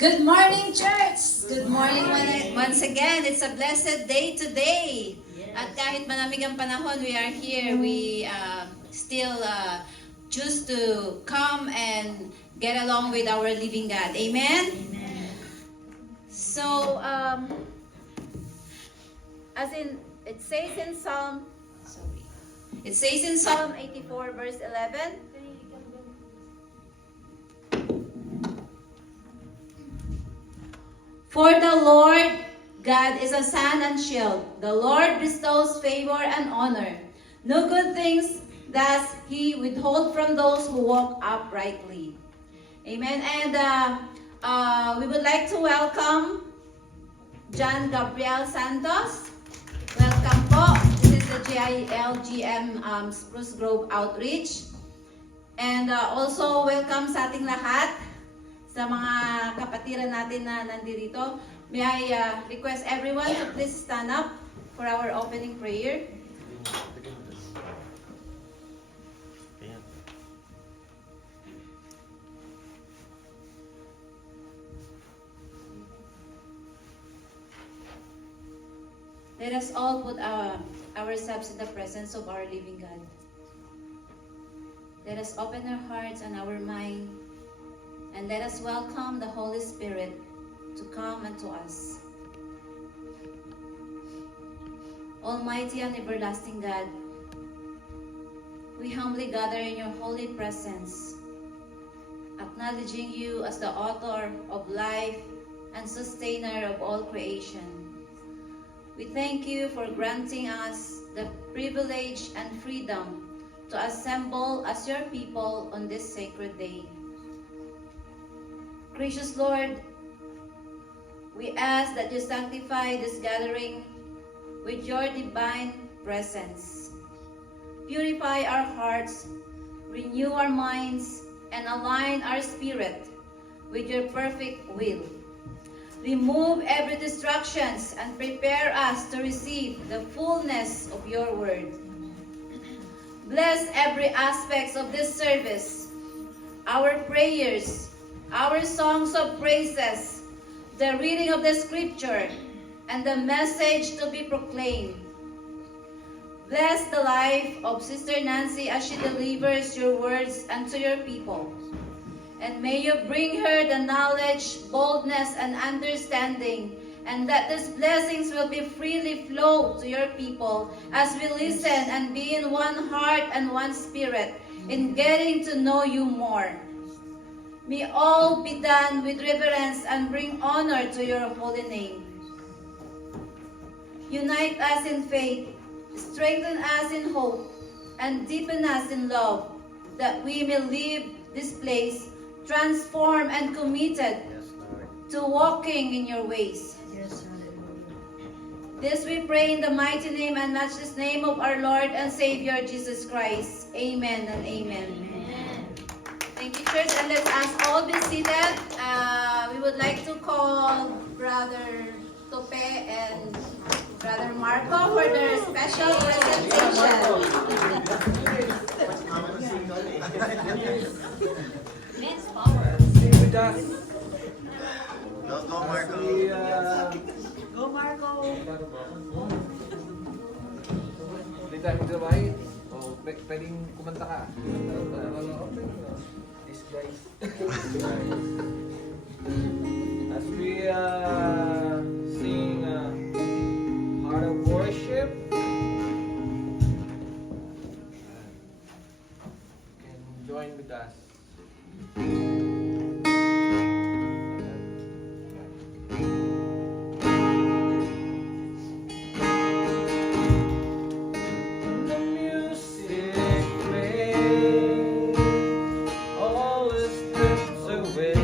Good morning, church! Good morning once again. It's a blessed day today. At kahit malamig ang panahon, we are here. We still choose to come and get along with our living God. Amen? Amen. So, it says in Psalm 84 verse 11, for the Lord God is a sun and shield. The Lord bestows favor and honor. No good things does He withhold from those who walk uprightly. Amen. And we would like to welcome John Gabriel Santos. Welcome po. This is the GILGM Spruce Grove Outreach. And also welcome sa ating lahat, sa mga kapatiran natin na nandito. May I request everyone to please stand up for our opening prayer. Let us all put ourselves in the presence of our living God. Let us open our hearts and our mind, and let us welcome the Holy Spirit to come unto us. Almighty and everlasting God, we humbly gather in your holy presence, acknowledging you as the author of life and sustainer of all creation. We thank you for granting us the privilege and freedom to assemble as your people on this sacred day. Gracious Lord, we ask that you sanctify this gathering with your divine presence. Purify our hearts, renew our minds, and align our spirit with your perfect will. Remove every distractions and prepare us to receive the fullness of your word. Bless every aspect of this service, our prayers, our songs of praises, the reading of the scripture, and the message to be proclaimed. Bless the life of Sister Nancy as she delivers your words unto your people. And may you bring her the knowledge, boldness, and understanding, and that these blessings will be freely flow to your people as we listen and be in one heart and one spirit in getting to know you more. May all be done with reverence and bring honor to your holy name. Unite us in faith, strengthen us in hope, and deepen us in love, that we may leave this place transformed and committed to walking in your ways. This we pray in the mighty name and matchless name of our Lord and Savior Jesus Christ. Amen and amen. Thank you, church, and let's ask all be seated. We would like to call Brother Tope and Brother Marco for their special presentation. Men's power. Go, Marco. Go, Marco. Hindi tayo magsabahin. O, pwedeng kumanta ka. These guys. As we sing Heart of Worship, you can join with us. The music plays, all is stripped away.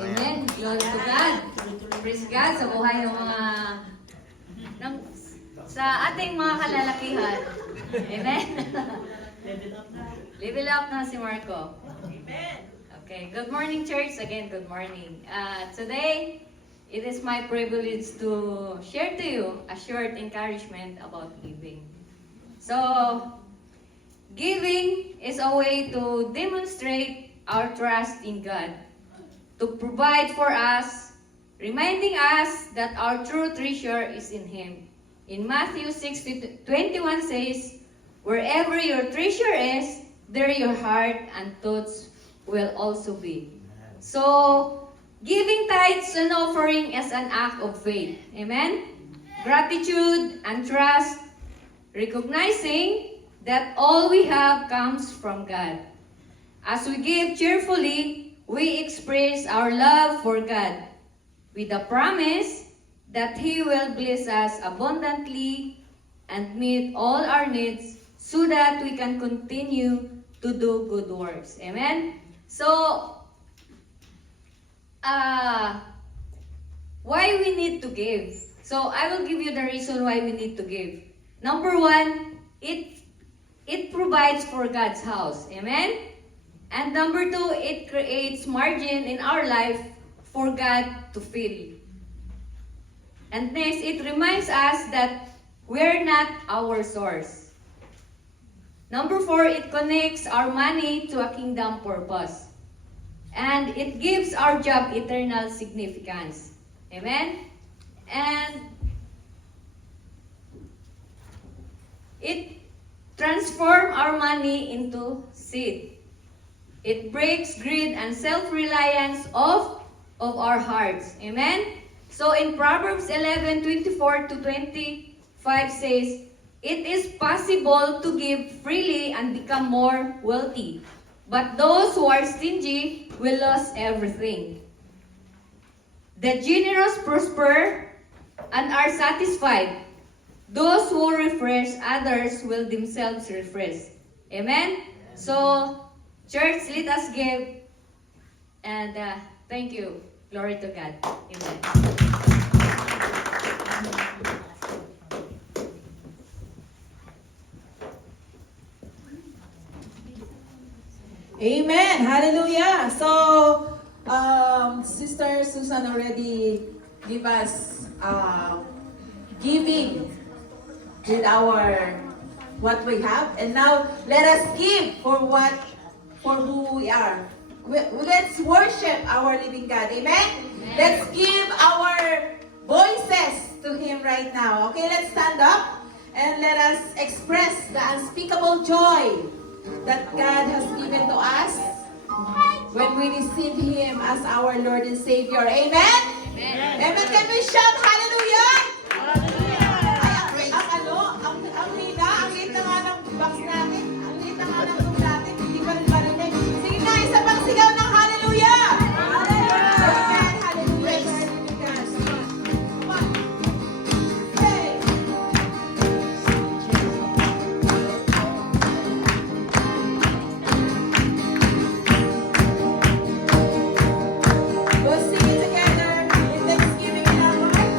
Amen. Glory to God. Praise God sa buhay ng mga sa ating mga kalalakihan. Amen. Live it up na si Marco. Amen. Okay. Good morning, church. Again, good morning. Today, it is my privilege to share to you a short encouragement about giving. So, giving is a way to demonstrate our trust in God, to provide for us, reminding us that our true treasure is in Him. In Matthew 6:21 says, "Wherever your treasure is, there your heart and thoughts will also be." So, giving tithes and offering is an act of faith. Amen? Gratitude and trust, recognizing that all we have comes from God. As we give cheerfully, we express our love for God with the promise that He will bless us abundantly and meet all our needs so that we can continue to do good works. Amen? So, why we need to give? So, I will give you the reason why we need to give. Number one, it provides for God's house. Amen? And number two, it creates margin in our life for God to fill. And next, it reminds us that we're not our source. Number four, it connects our money to a kingdom purpose. And it gives our job eternal significance. Amen? And it transforms our money into seed. It breaks greed and self-reliance of our hearts. Amen? So in Proverbs 11:24-25 says, "It is possible to give freely and become more wealthy, but those who are stingy will lose everything. The generous prosper and are satisfied. Those who refresh others will themselves refresh." Amen? So, church, let us give. And thank you. Glory to God. Amen. Amen. Hallelujah. So, Sister Susan already give us giving with our what we have, and now let us give for who we are. Let's worship our living God. Amen. Let's give our voices to Him right now. Okay, let's stand up and let us express the unspeakable joy that God has given to us when we receive Him as our Lord and Savior. Amen? Amen. Amen. Can we shout hallelujah? Hallelujah. Ay, ang liit na nga ng box natin. Ang liit na nga ng room natin. Hindi pa rin marinig. Sige na, isa pang sigaw ng hallelujah. Hallelujah. Amen. Hallelujah. Come on. Hey. We'll sing it together in thanksgiving in our heart.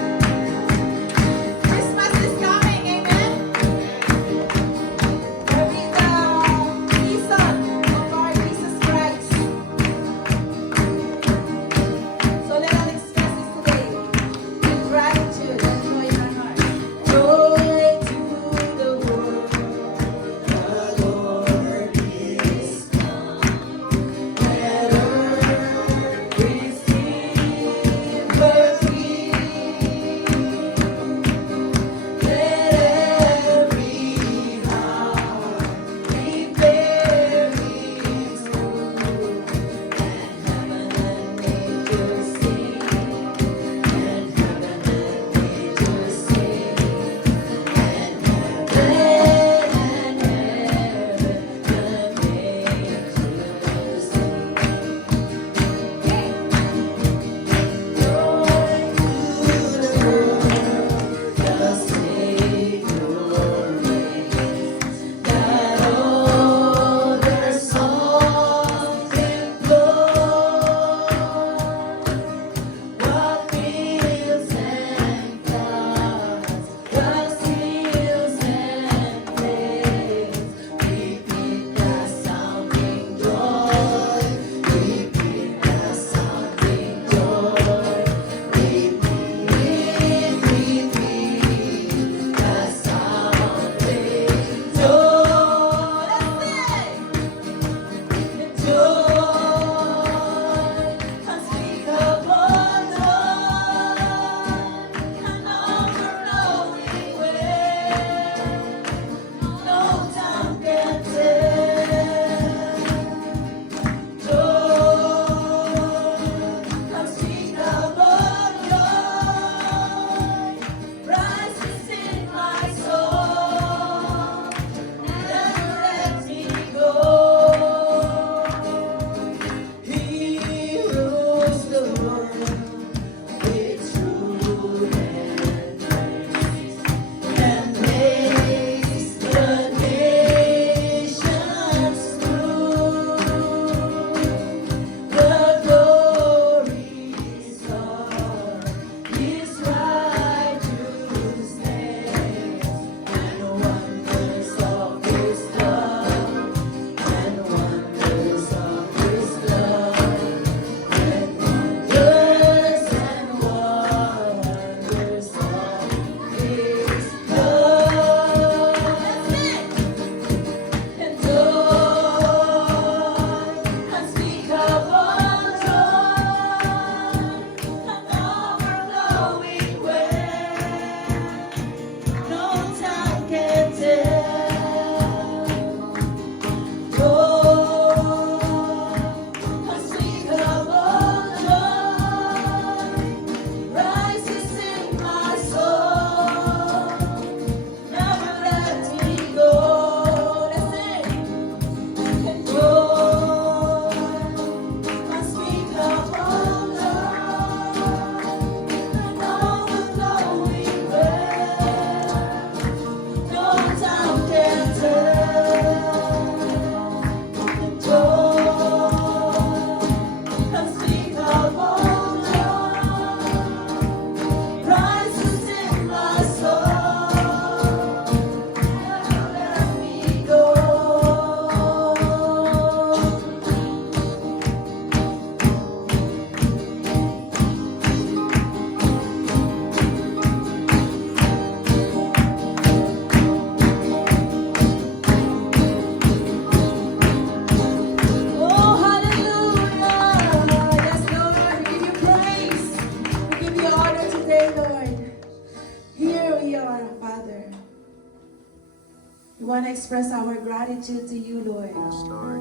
want to express our gratitude to you, Lord, Yes, Lord.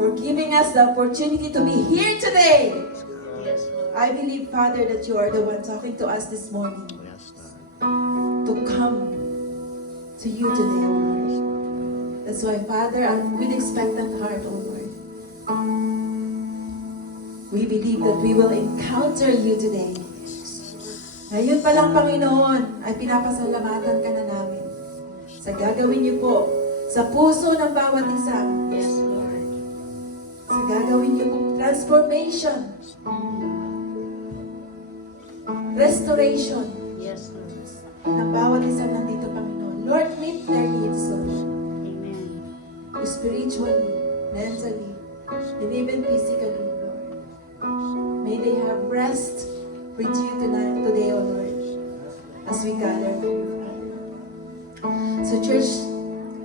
for giving us the opportunity to be here today. Yes, I believe, Father, that you are the one talking to us this morning Yes, Lord. to come to you today, O Lord. That's why, Father, with expectant heart, O Lord, we believe that we will encounter you today. Ngayon pa lang, Panginoon, ay pinapasalamatan ka na namin sa gagawin niyo po sa puso ng bawat isa. Yes, Lord. Sa gagawin niyo pong transformation, restoration Yes, Lord. ng bawat isa nandito, Panginoon. Lord, meet their needs, Lord. Amen. Spiritually, mentally, and even physically, Lord. May they have rest with you tonight, today, O Lord, as we gather for you, Father. So, church,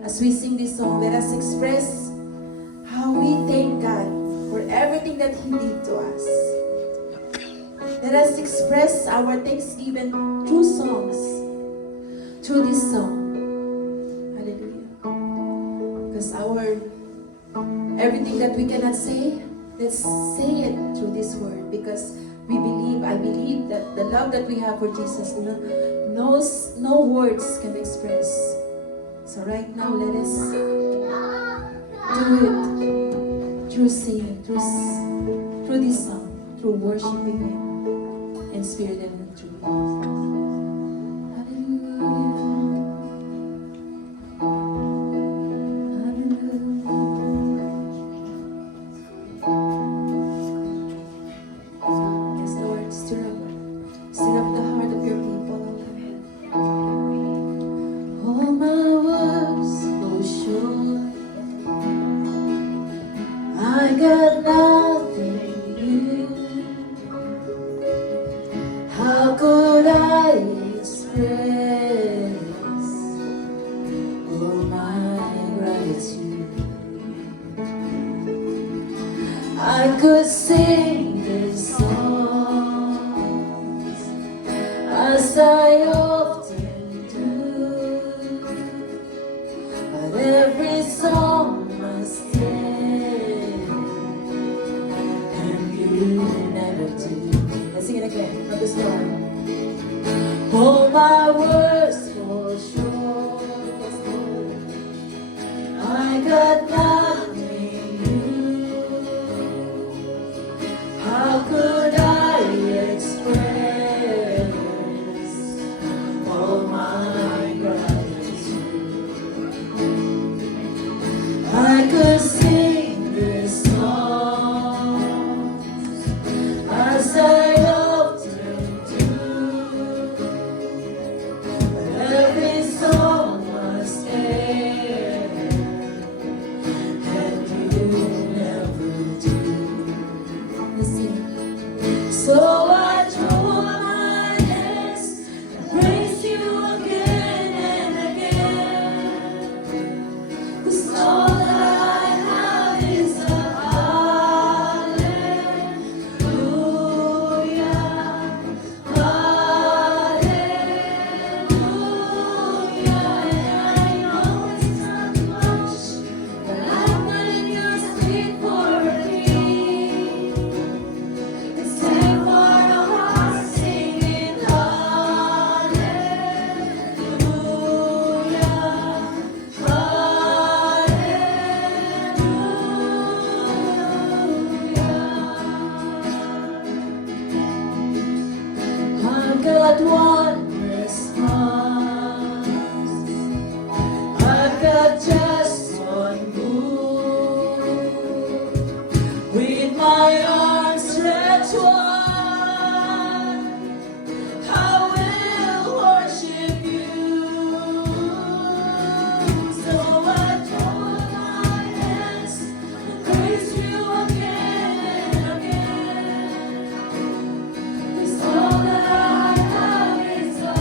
as we sing this song, let us express how we thank God for everything that He did to us. Let us express our thanksgiving through songs, through this song. Hallelujah. Because everything that we cannot say, let's say it through this word. Because I believe that the love that we have for Jesus, no words can express. So right now, let us do it through singing, through this song, through worshiping Him in spirit and in truth. Yes, Lord, stir up the heart of your people, O Lord. All my works fall short. I got nothing new. How could I express all my gratitude? I could sing these songs as I often do, but every song must end, and you never do. Let's sing it again from the start. All my words fall short. Yes, Lord. I got nothing new. How could I express all my gratitude? I could sing this song as I often do, but every song must end, and you never do. Listen. So I throw up my hands and praise you again and again. 'Cause all that I have is a hallelujah, hallelujah. And I know it's not much, but I'm not in your state for a king. It's time for our hearts singing hallelujah, hallelujah. I've got one response. I've got just one move. With my arms stretched wide, I will worship you. So I throw up my hands and praise you again and again. 'Cause all that I have is a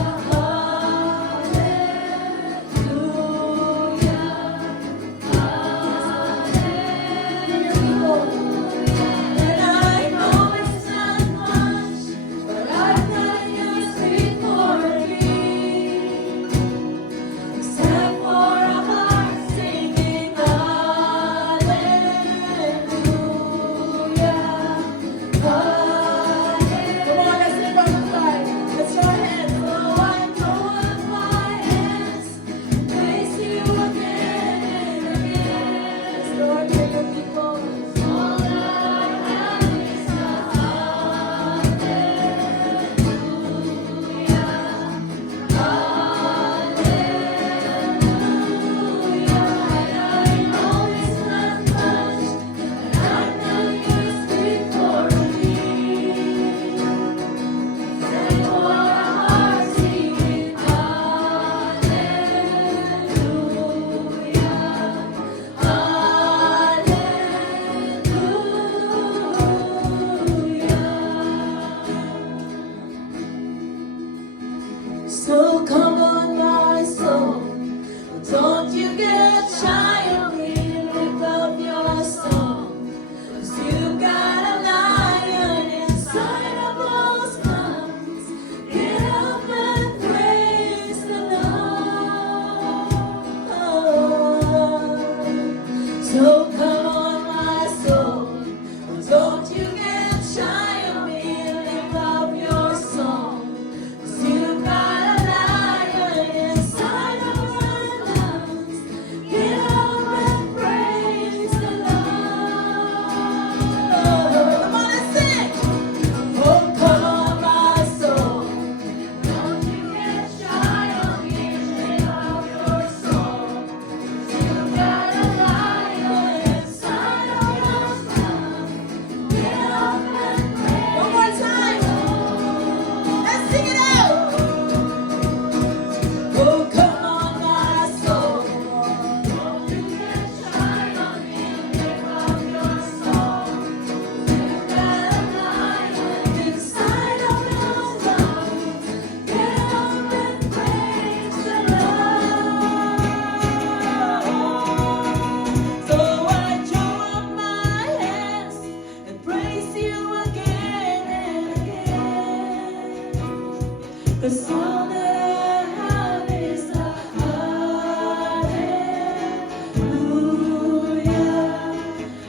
'Cause all that I have is a hallelujah,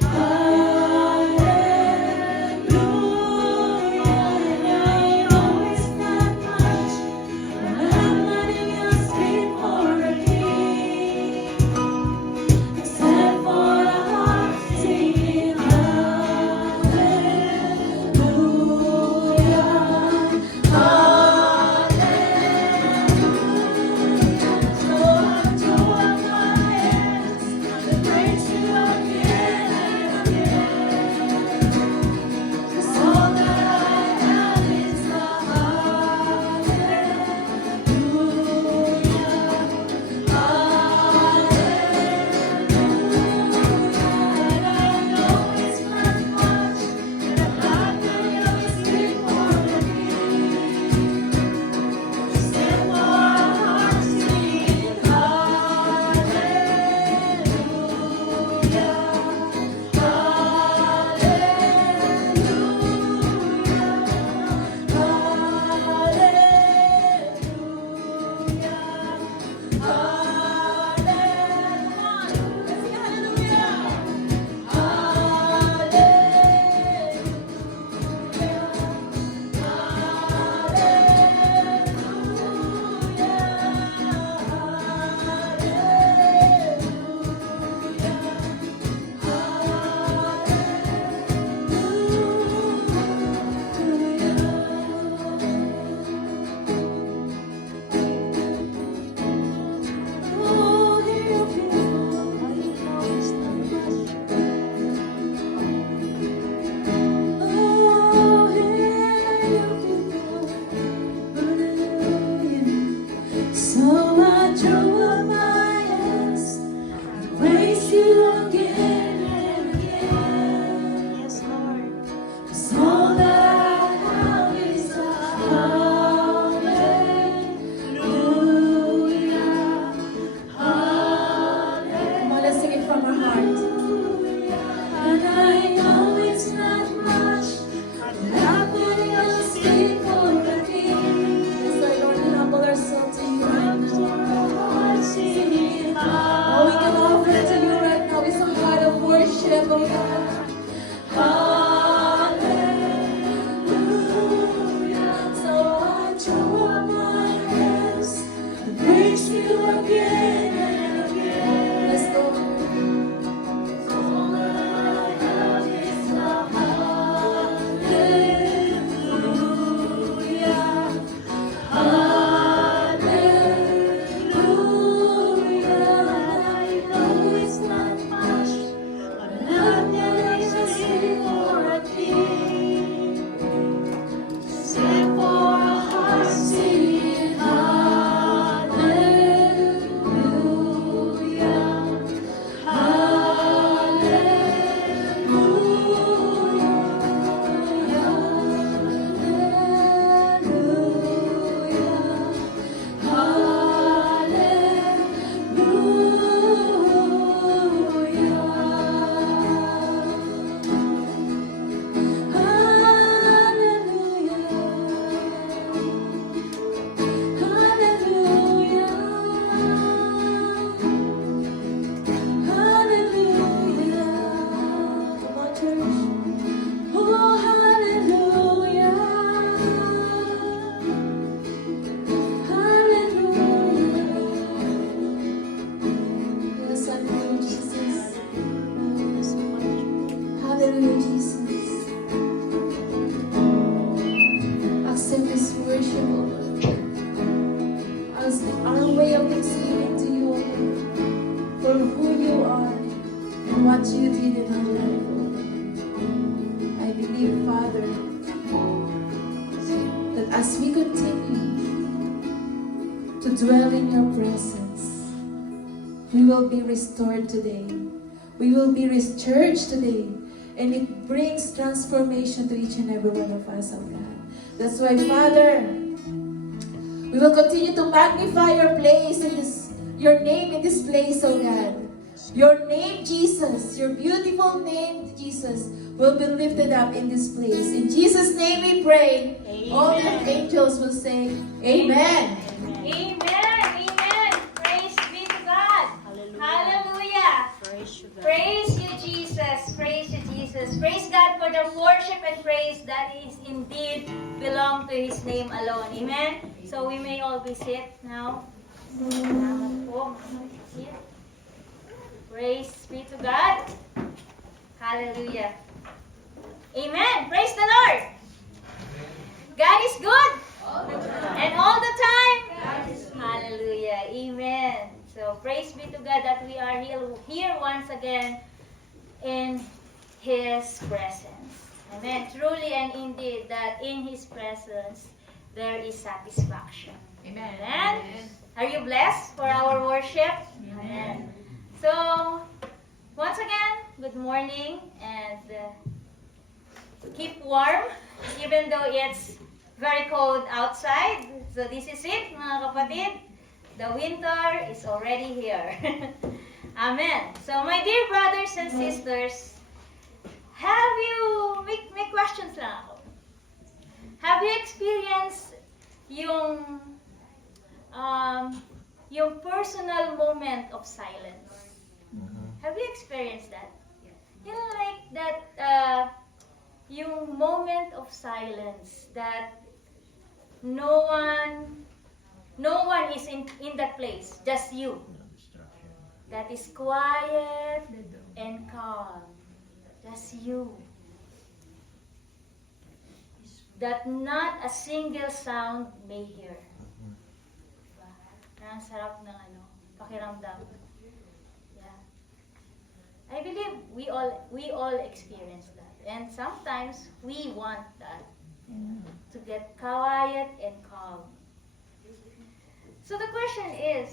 hallelujah. And I know it's not much, but I'm letting you speak for a king. Except for a heart singing hallelujah, hallelujah. So I throw up my hands and praise you again and again. 'Cause all that I have is a hallelujah, so I throw up my hands and praise you again and again. Yes, Lord. 'Cause all that I have is a hallelujah, hallelujah. Come on, let's sing it from our heart. And I know it's not much, but I'm letting you speak for the king. Yes, our Lord, we humble ourselves to you right now. All we can offer to you right now is a heart of worship, oh God. Hallelujah. So I throw up my hands and praise you again and again. Let's go. All that I have is a hallelujah, hallelujah. I know it's not much, but I'm getting just for a king. Sing for a heart singing hallelujah, Hallelujah, Jesus. Accept this worship, O Lord, as our way of thanksgiving to you, O Lord, for who you are and what you did in our life, O Lord. I believe, Father, that as we continue to dwell in your presence, we will be restored today. We will be recharged today. And it brings transformation to each and every one of us, oh God. That's why, Father, we will continue to magnify your place in this, your name in this place, oh God. Your name, Jesus, your beautiful name, Jesus, will be lifted up in this place. In Jesus' name we pray. All the angels angels will say, Amen. Amen. Amen. Praise be to God. Hallelujah. Hallelujah. Praise you, God. Praise you, Jesus. Praise you, Jesus. Praise God for the worship and praise that is indeed belong to His name alone. Amen. So we may all be sit now. Salamat po. Sit. Praise be to God. Hallelujah. Amen. Praise the Lord. God is good. And all the time. Hallelujah. Amen. So praise be to God that we are here once again in His presence. Amen. Truly and indeed that in His presence there is satisfaction. Amen. Amen. Are you blessed for our worship? Amen. So, once again, good morning and keep warm even though it's very cold outside. So this is it, mga kapatid. The winter is already here. Amen. So my dear brothers and sisters, have you, may questions lang ako. Have you experienced yung personal moment of silence? Have you experienced that? You know, like that, yung moment of silence that no one is in that place, just you. That is quiet and calm. Just you. That not a single sound may hear. Diba? Ang sarap ng pakiramdam. Yeah. I believe we all experience that. And sometimes we want that. To get quiet and calm. So the question is,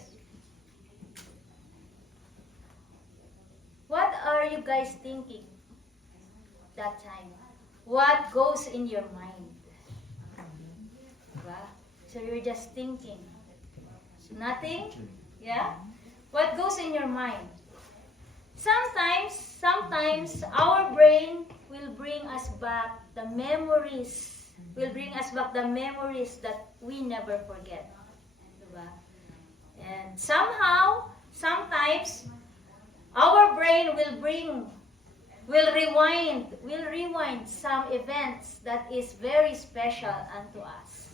what are you guys thinking that time? What goes in your mind? Diba? So you're just thinking. Nothing? Yeah? What goes in your mind? Sometimes our brain will bring us back the memories. Will bring us back the memories that we never forget. Diba? And sometimes our brain will rewind some events that is very special unto us.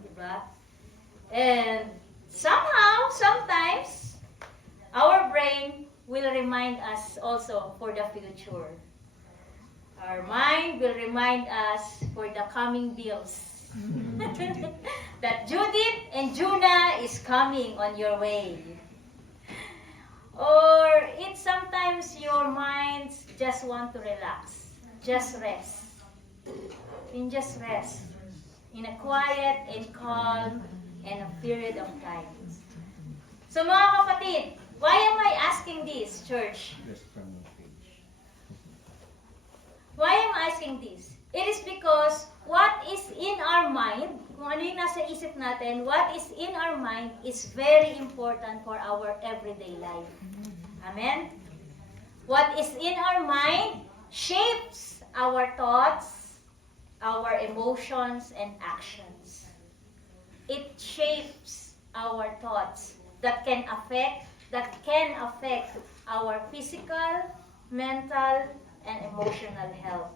Diba? And sometimes our brain will remind us also for the future. Our mind will remind us for the coming bills. That Judith and Juna is coming on your way. Or it's sometimes your minds just want to relax. Just rest. And just rest. In a quiet and calm and a period of time. So mga kapatid, why am I asking this, church? Why am I asking this? It is because what is in our mind, kung ano yung nasa isip natin, what is in our mind is very important for our everyday life. Amen? What is in our mind shapes our thoughts, our emotions, and actions. It shapes our thoughts that can affect our physical, mental, and emotional health.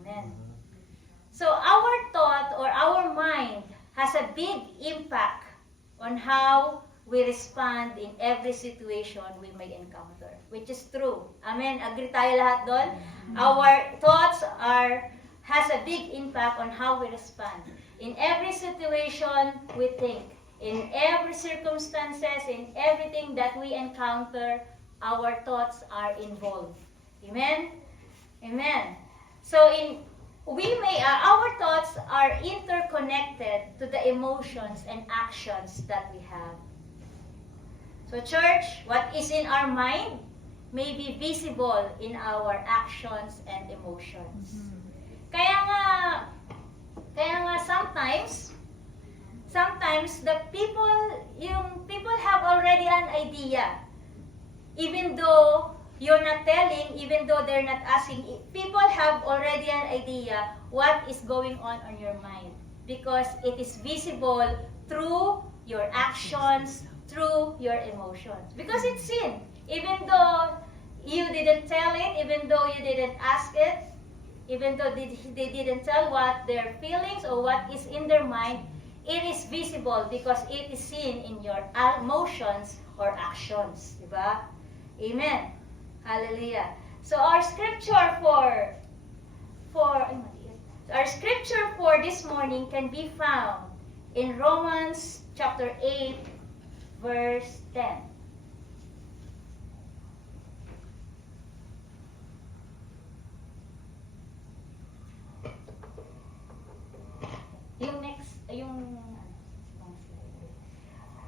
Amen. So our thought or our mind has a big impact on how we respond in every situation we may encounter, which is true. Amen. Agree tayo lahat doon? Our thoughts has a big impact on how we respond. In every situation we think, in every circumstances, in everything that we encounter, our thoughts are involved. Amen? Amen. So our thoughts are interconnected to the emotions and actions that we have. So church, what is in our mind may be visible in our actions and emotions. Kaya nga sometimes the people have already an idea. Even though you're not telling, even though they're not asking, people have already an idea what is going on your mind. because it is visible through your actions, through your emotions. Because it's sin. Even though you didn't tell it, even though you didn't ask it, even though they didn't tell what their feelings or what is in their mind, it is visible because it is seen in your emotions or actions. Diba? Amen. Hallelujah. So our scripture for this morning can be found in Romans chapter 8, verse 10.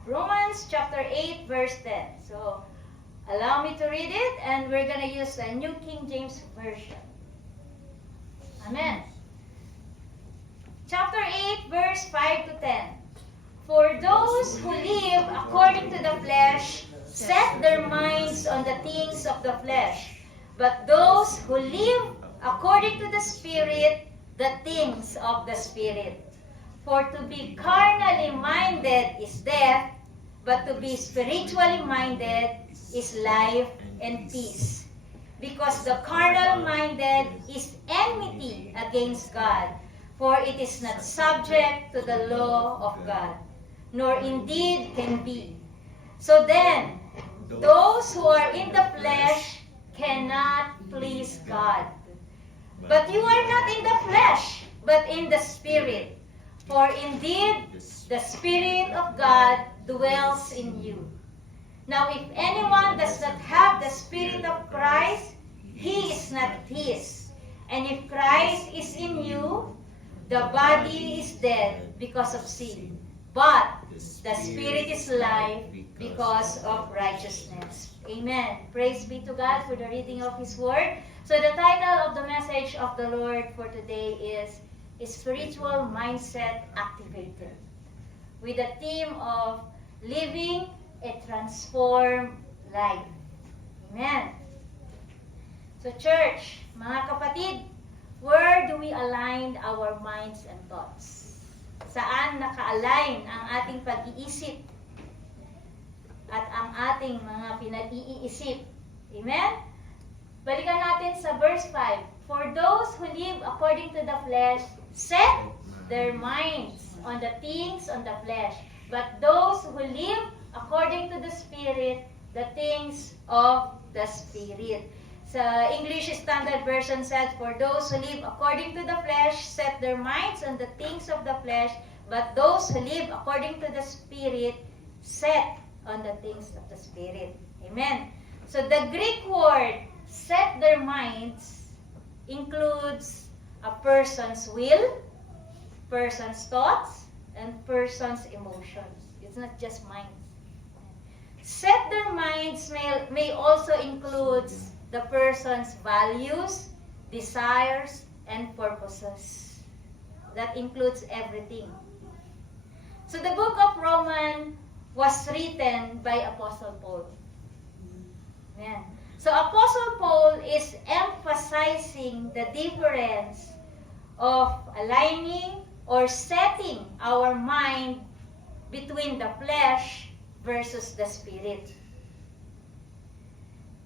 Romans chapter 8, verse 10. So, allow me to read it, and we're going to use the New King James Version. Amen. Chapter 8, verse 5 to 10. For those who live according to the flesh set their minds on the things of the flesh, but those who live according to the Spirit, the things of the Spirit. For to be carnally minded is death, but to be spiritually minded is life and peace. Because the carnal minded is enmity against God, for it is not subject to the law of God, nor indeed can be. So then, those who are in the flesh cannot please God. But you are not in the flesh, but in the Spirit. For indeed, the Spirit of God dwells in you. Now, if anyone does not have the Spirit of Christ, he is not his. And if Christ is in you, the body is dead because of sin, but the Spirit is life because of righteousness. Amen. Praise be to God for the reading of His Word. So the title of the message of the Lord for today is Spiritual Mindset Activated, with the theme of living a transformed life. Amen. So church, mga kapatid, where do we align our minds and thoughts? Saan naka-align ang ating pag-iisip at ang ating mga pinag-iisip? Amen? Balikan natin sa verse 5. For those who live according to the flesh set their minds on the things on the flesh, but those who live according to the Spirit, the things of the Spirit. Sa English Standard Version said, for those who live according to the flesh set their minds on the things of the flesh, but those who live according to the Spirit set on the things of the Spirit. Amen. So the Greek word set their minds includes a person's will, person's thoughts, and person's emotions. It's not just minds. Set their minds may also include the person's values, desires, and purposes. That includes everything. So the book of Romans was written by Apostle Paul. Amen. So Apostle Paul is emphasizing the difference of aligning or setting our mind between the flesh versus the Spirit.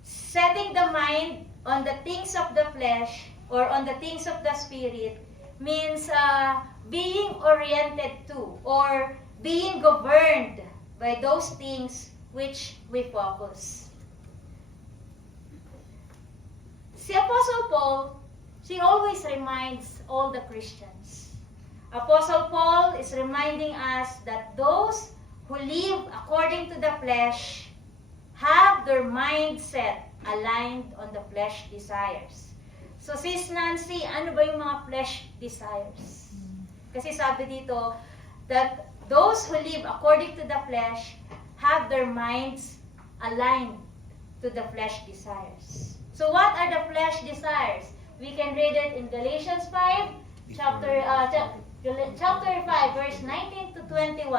Setting the mind on the things of the flesh or on the things of the Spirit means being oriented to or being governed by those things which we focus. Si Apostle Paul, he always reminds all the Christians. Apostle Paul is reminding us that those who live according to the flesh have their mindset aligned on the flesh desires. So sis Nancy, ano ba yung mga flesh desires? Kasi sabi dito that those who live according to the flesh have their minds aligned to the flesh desires. So what are the flesh desires? We can read it in Galatians 5, chapter 5, verse 19 to 21.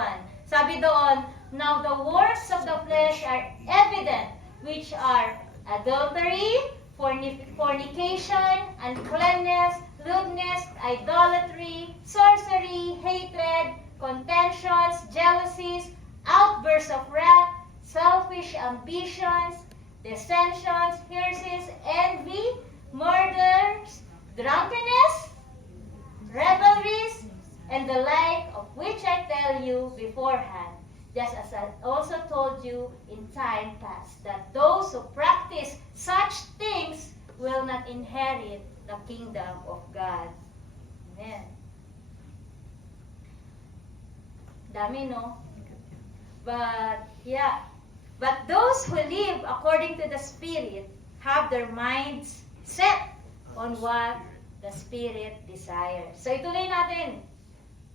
Sabi doon, now the works of the flesh are evident, which are adultery, fornication, uncleanness, lewdness, idolatry, sorcery, hatred, contentions, jealousies, outbursts of wrath, selfish ambitions, dissensions, heresies, envy, murders, drunkenness, revelries, and the like, of which I tell you beforehand, just as I also told you in time past, that those who practice such things will not inherit the kingdom of God. Amen. Dami, no? But those who live according to the Spirit have their minds set on what the Spirit desires. So ituloy natin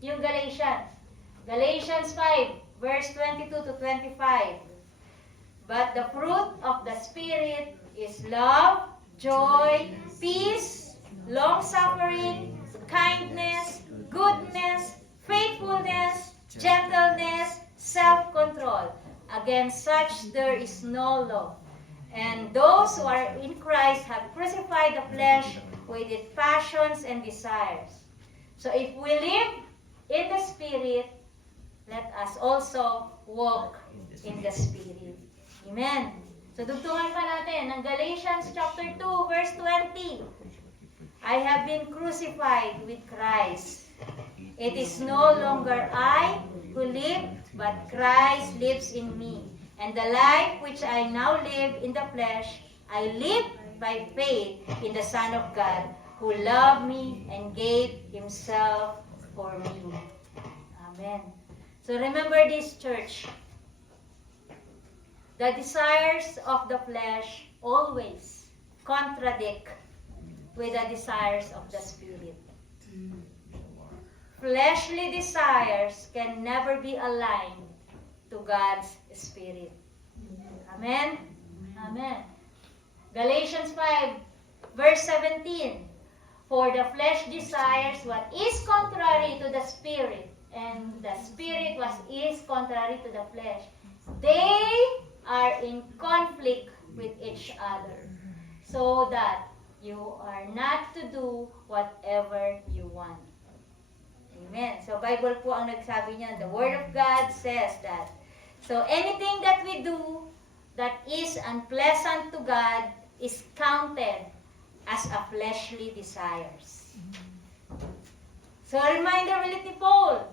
yung Galatians. Galatians 5, verse 22 to 25. But the fruit of the Spirit is love, joy, peace, long-suffering, kindness, goodness, faithfulness, gentleness, self-control. Against such there is no law. And those who are in Christ have crucified the flesh with its passions and desires. So if we live in the Spirit, let us also walk in the Spirit. Amen. So dugtungan pa natin ng Galatians chapter 2, verse 20. I have been crucified with Christ. It is no longer I who live, but Christ lives in me. And the life which I now live in the flesh, I live by faith in the Son of God, who loved me and gave himself for me. Amen. So remember this, church. The desires of the flesh always contradict with the desires of the Spirit. Fleshly desires can never be aligned to God's Spirit. Amen? Amen. Galatians 5, verse 17. For the flesh desires what is contrary to the Spirit, and the Spirit what is contrary to the flesh. They are in conflict with each other, so that you are not to do whatever you want. Amen. So Bible po ang nagsabi niyan. The Word of God says that. So anything that we do that is unpleasant to God is counted as a fleshly desires. So a reminder ulit ni Paul.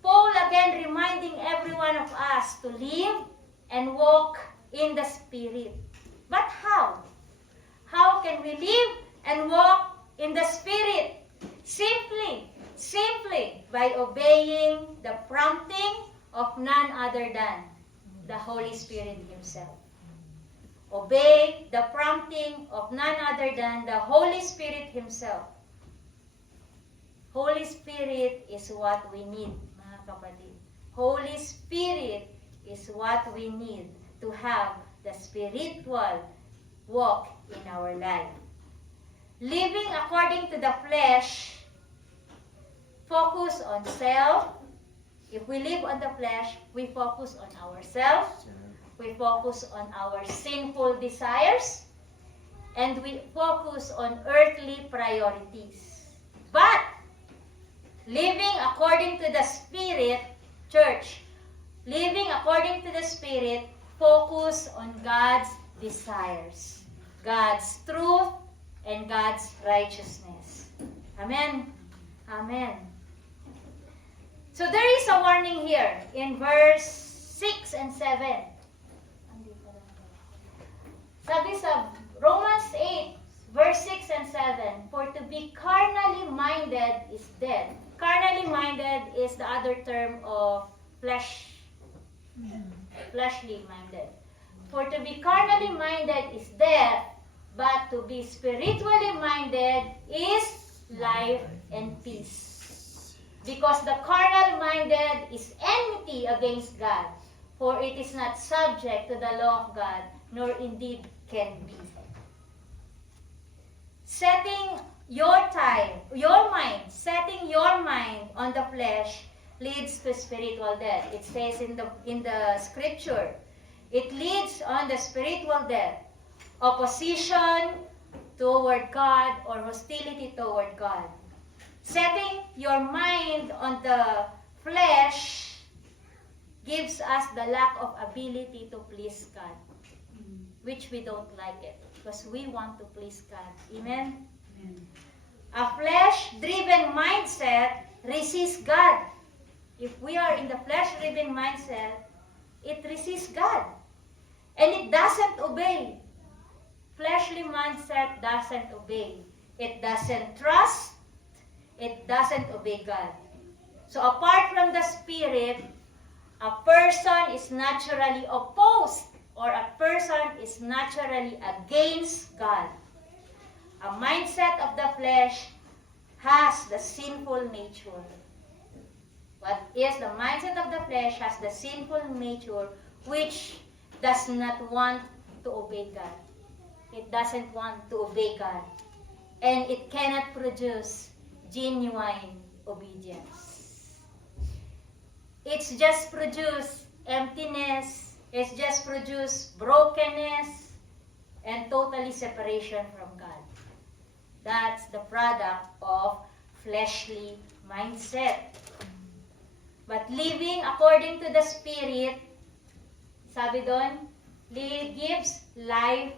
Paul again reminding every one of us to live and walk in the Spirit. But how? How can we live and walk in the Spirit? Simply by obeying the prompting of none other than the Holy Spirit Himself. Obey the prompting of none other than the Holy Spirit Himself. Holy Spirit is what we need, mga kapatid. Holy Spirit is what we need to have the spiritual walk in our life. Living according to the flesh, focus on self. If we live on the flesh, we focus on ourselves. We focus on our sinful desires. And we focus on earthly priorities. But, living according to the Spirit, church, living according to the Spirit, focus on God's desires, God's truth, and God's righteousness. Amen? Amen. So there is a warning here in verse 6 and 7. Sabi sa Romans 8, verse 6 and 7, for to be carnally minded is death. Carnally minded is the other term of fleshly minded. For to be carnally minded is death, but to be spiritually minded is life and peace. Because the carnal minded is enmity against God, for it is not subject to the law of God, nor indeed can be. Setting your mind on the flesh leads to spiritual death. It says in the scripture, it leads on the spiritual death. Opposition toward God or hostility toward God. Setting your mind on the flesh gives us the lack of ability to please God, which we don't like it because we want to please God. Amen? A flesh-driven mindset resists God. If we are in the flesh-driven mindset, it resists God. And it doesn't obey. Fleshly mindset doesn't obey. It doesn't trust. It doesn't obey God. So apart from the Spirit, a person is naturally opposed or a person is naturally against God. A mindset of the flesh has the sinful nature. What is the mindset of the flesh has the sinful nature which does not want to obey God. It doesn't want to obey God. And it cannot produce genuine obedience. It's just produce emptiness. It's just produce brokenness and totally separation from God. That's the product of fleshly mindset. But living according to the Spirit, sabi doon, gives life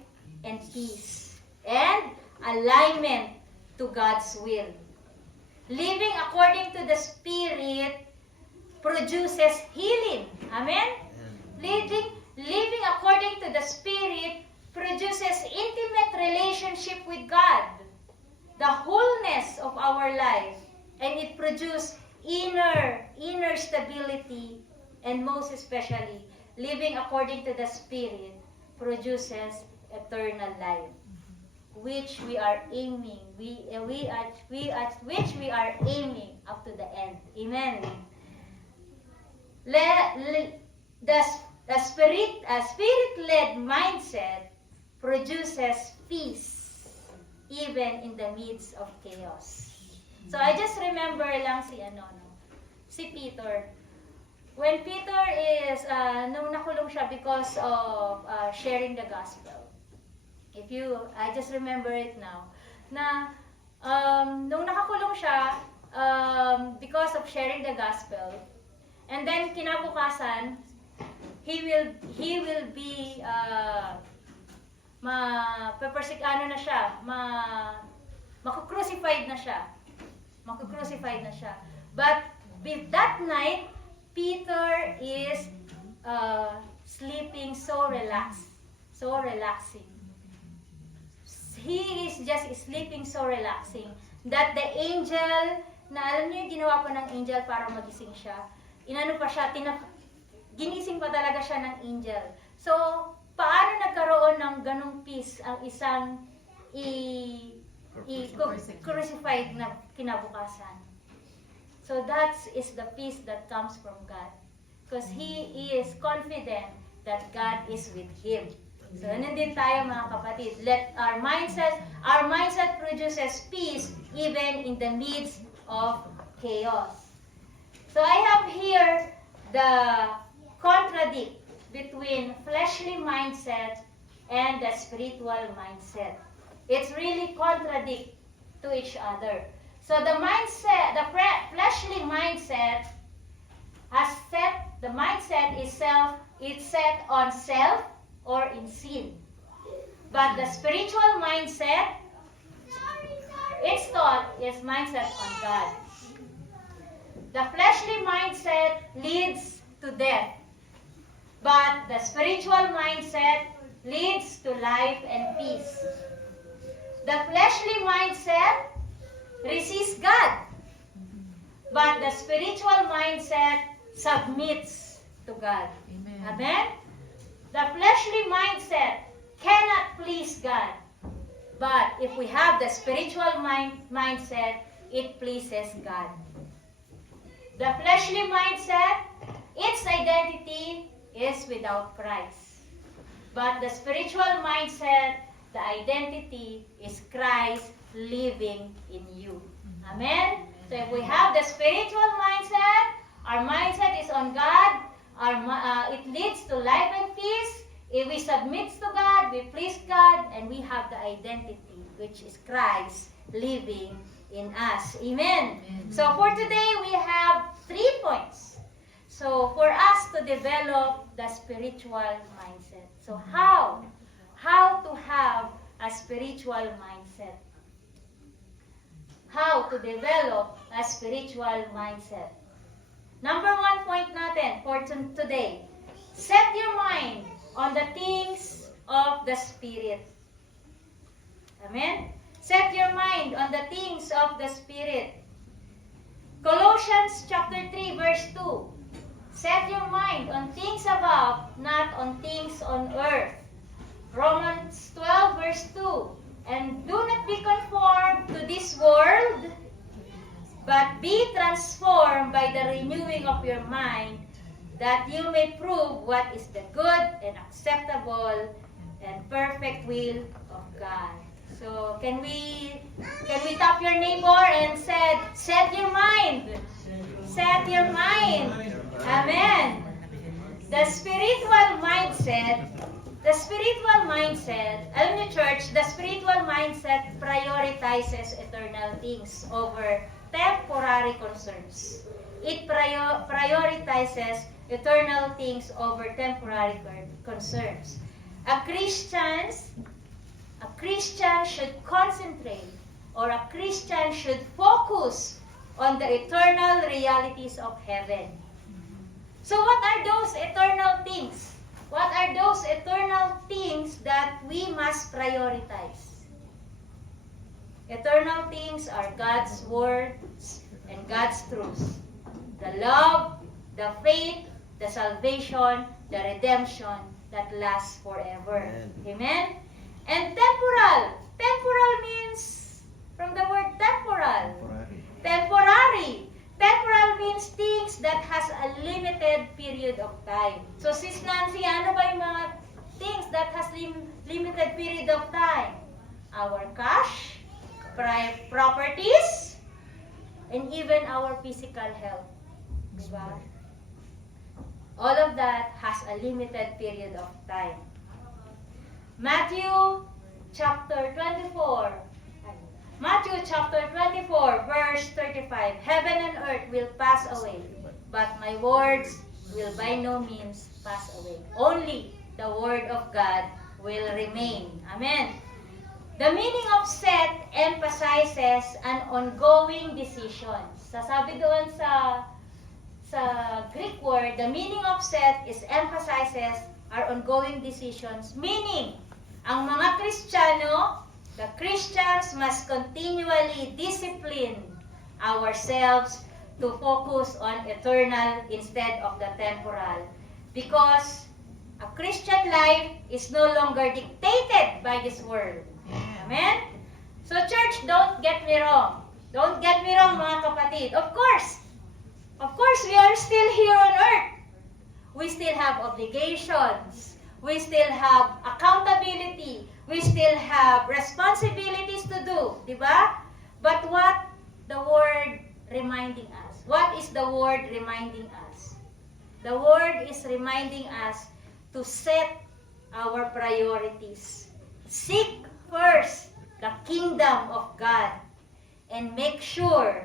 and peace and alignment to God's will. Living according to the Spirit produces healing. Amen? Living according to the Spirit produces intimate relationship with God, the wholeness of our life, and it produces inner stability, and most especially, living according to the Spirit produces eternal life, which we are aiming, which we are aiming up to the end. Amen. The spirit-led mindset produces peace even in the midst of chaos. So I just remember lang si Peter. When Peter is, nung nakulong siya because of sharing the gospel. I just remember it now, na nung nakakulong siya because of sharing the gospel, and then kinabukasan, he will be makukrucified na siya. But with that night, Peter is sleeping so relaxing. He is just sleeping so relaxing that the angel, na alam niyo yung ginawa pa ng angel para magising siya, ginising pa talaga siya ng angel. So, paano nagkaroon ng ganong peace ang isang crucified na kinabukasan? So that is the peace that comes from God. Because he is confident that God is with him. So, din tayo mga kapatid. Let our mindset produces peace even in the midst of chaos. So, I have here the contradict between fleshly mindset and the spiritual mindset. It's really contradict to each other. So, the fleshly mindset is set on self or in sin. But the spiritual mindset, its thought is mindset on God. The fleshly mindset leads to death. But the spiritual mindset leads to life and peace. The fleshly mindset resists God. But the spiritual mindset submits to God. Amen? The fleshly mindset cannot please God. But if we have the spiritual mindset, it pleases God. The fleshly mindset, its identity is without Christ. But the spiritual mindset, the identity is Christ living in you. Amen? So if we have the spiritual mindset, our mindset is on God, it leads to life and peace. If we submit to God, we please God, and we have the identity which is Christ living in us. Amen. So for today, we have 3 points. So for us to develop the spiritual mindset. So how to have a spiritual mindset? How to develop a spiritual mindset? Number 1 point natin for today. Set your mind on the things of the Spirit. Amen? Set your mind on the things of the Spirit. Colossians chapter 3 verse 2. Set your mind on things above, not on things on earth. Romans 12 verse 2. And do not be conformed to this world, but be transformed by the renewing of your mind, that you may prove what is the good and acceptable and perfect will of God. So can we tap your neighbor and said, set your mind. Set your mind. Amen. The spiritual mindset, alam niyo church, the spiritual mindset prioritizes eternal things over temporary concerns. It prioritizes eternal things over temporary concerns. A Christian should concentrate, or a Christian should focus on the eternal realities of heaven. So what are those eternal things? What are those eternal things that we must prioritize? Eternal things are God's words and God's truths. The love, the faith, the salvation, the redemption that lasts forever. Amen? And temporal. Temporal means, from the word temporal. Temporary. Temporal means things that has a limited period of time. So Sis Nancy, ano ba yung mga things that has limited period of time? Our cash, properties, and even our physical health. Diba? All of that has a limited period of time. Matthew chapter 24, verse 35. Heaven and earth will pass away, but my words will by no means pass away. Only the word of God will remain. Amen. The meaning of set emphasizes an ongoing decision. Sasabi doon sa Greek word, the meaning of set is emphasizes our ongoing decisions. Meaning, ang mga Kristiyano, the Christians must continually discipline ourselves to focus on eternal instead of the temporal. Because a Christian life is no longer dictated by this world. Amen? So church, don't get me wrong. Don't get me wrong, mga kapatid. Of course, we are still here on earth. We still have obligations. We still have accountability. We still have responsibilities to do. Diba? But what the word reminding us? What is the word reminding us? The word is reminding us to set our priorities. Seek first the kingdom of God and make sure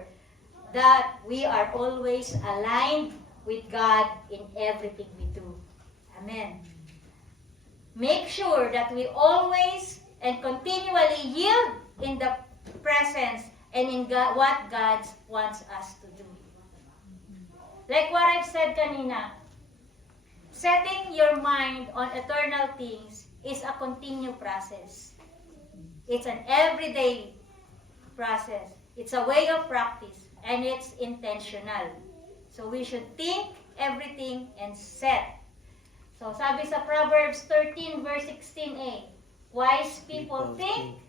that we are always aligned with God in everything we do. Amen. Make sure that we always and continually yield in the presence and in God, what God wants us to do. Like what I've said kanina, setting your mind on eternal things is a continued process. It's an everyday process. It's a way of practice, and it's intentional. So we should think everything and set. So sabi sa Proverbs 13 verse 16a, wise people think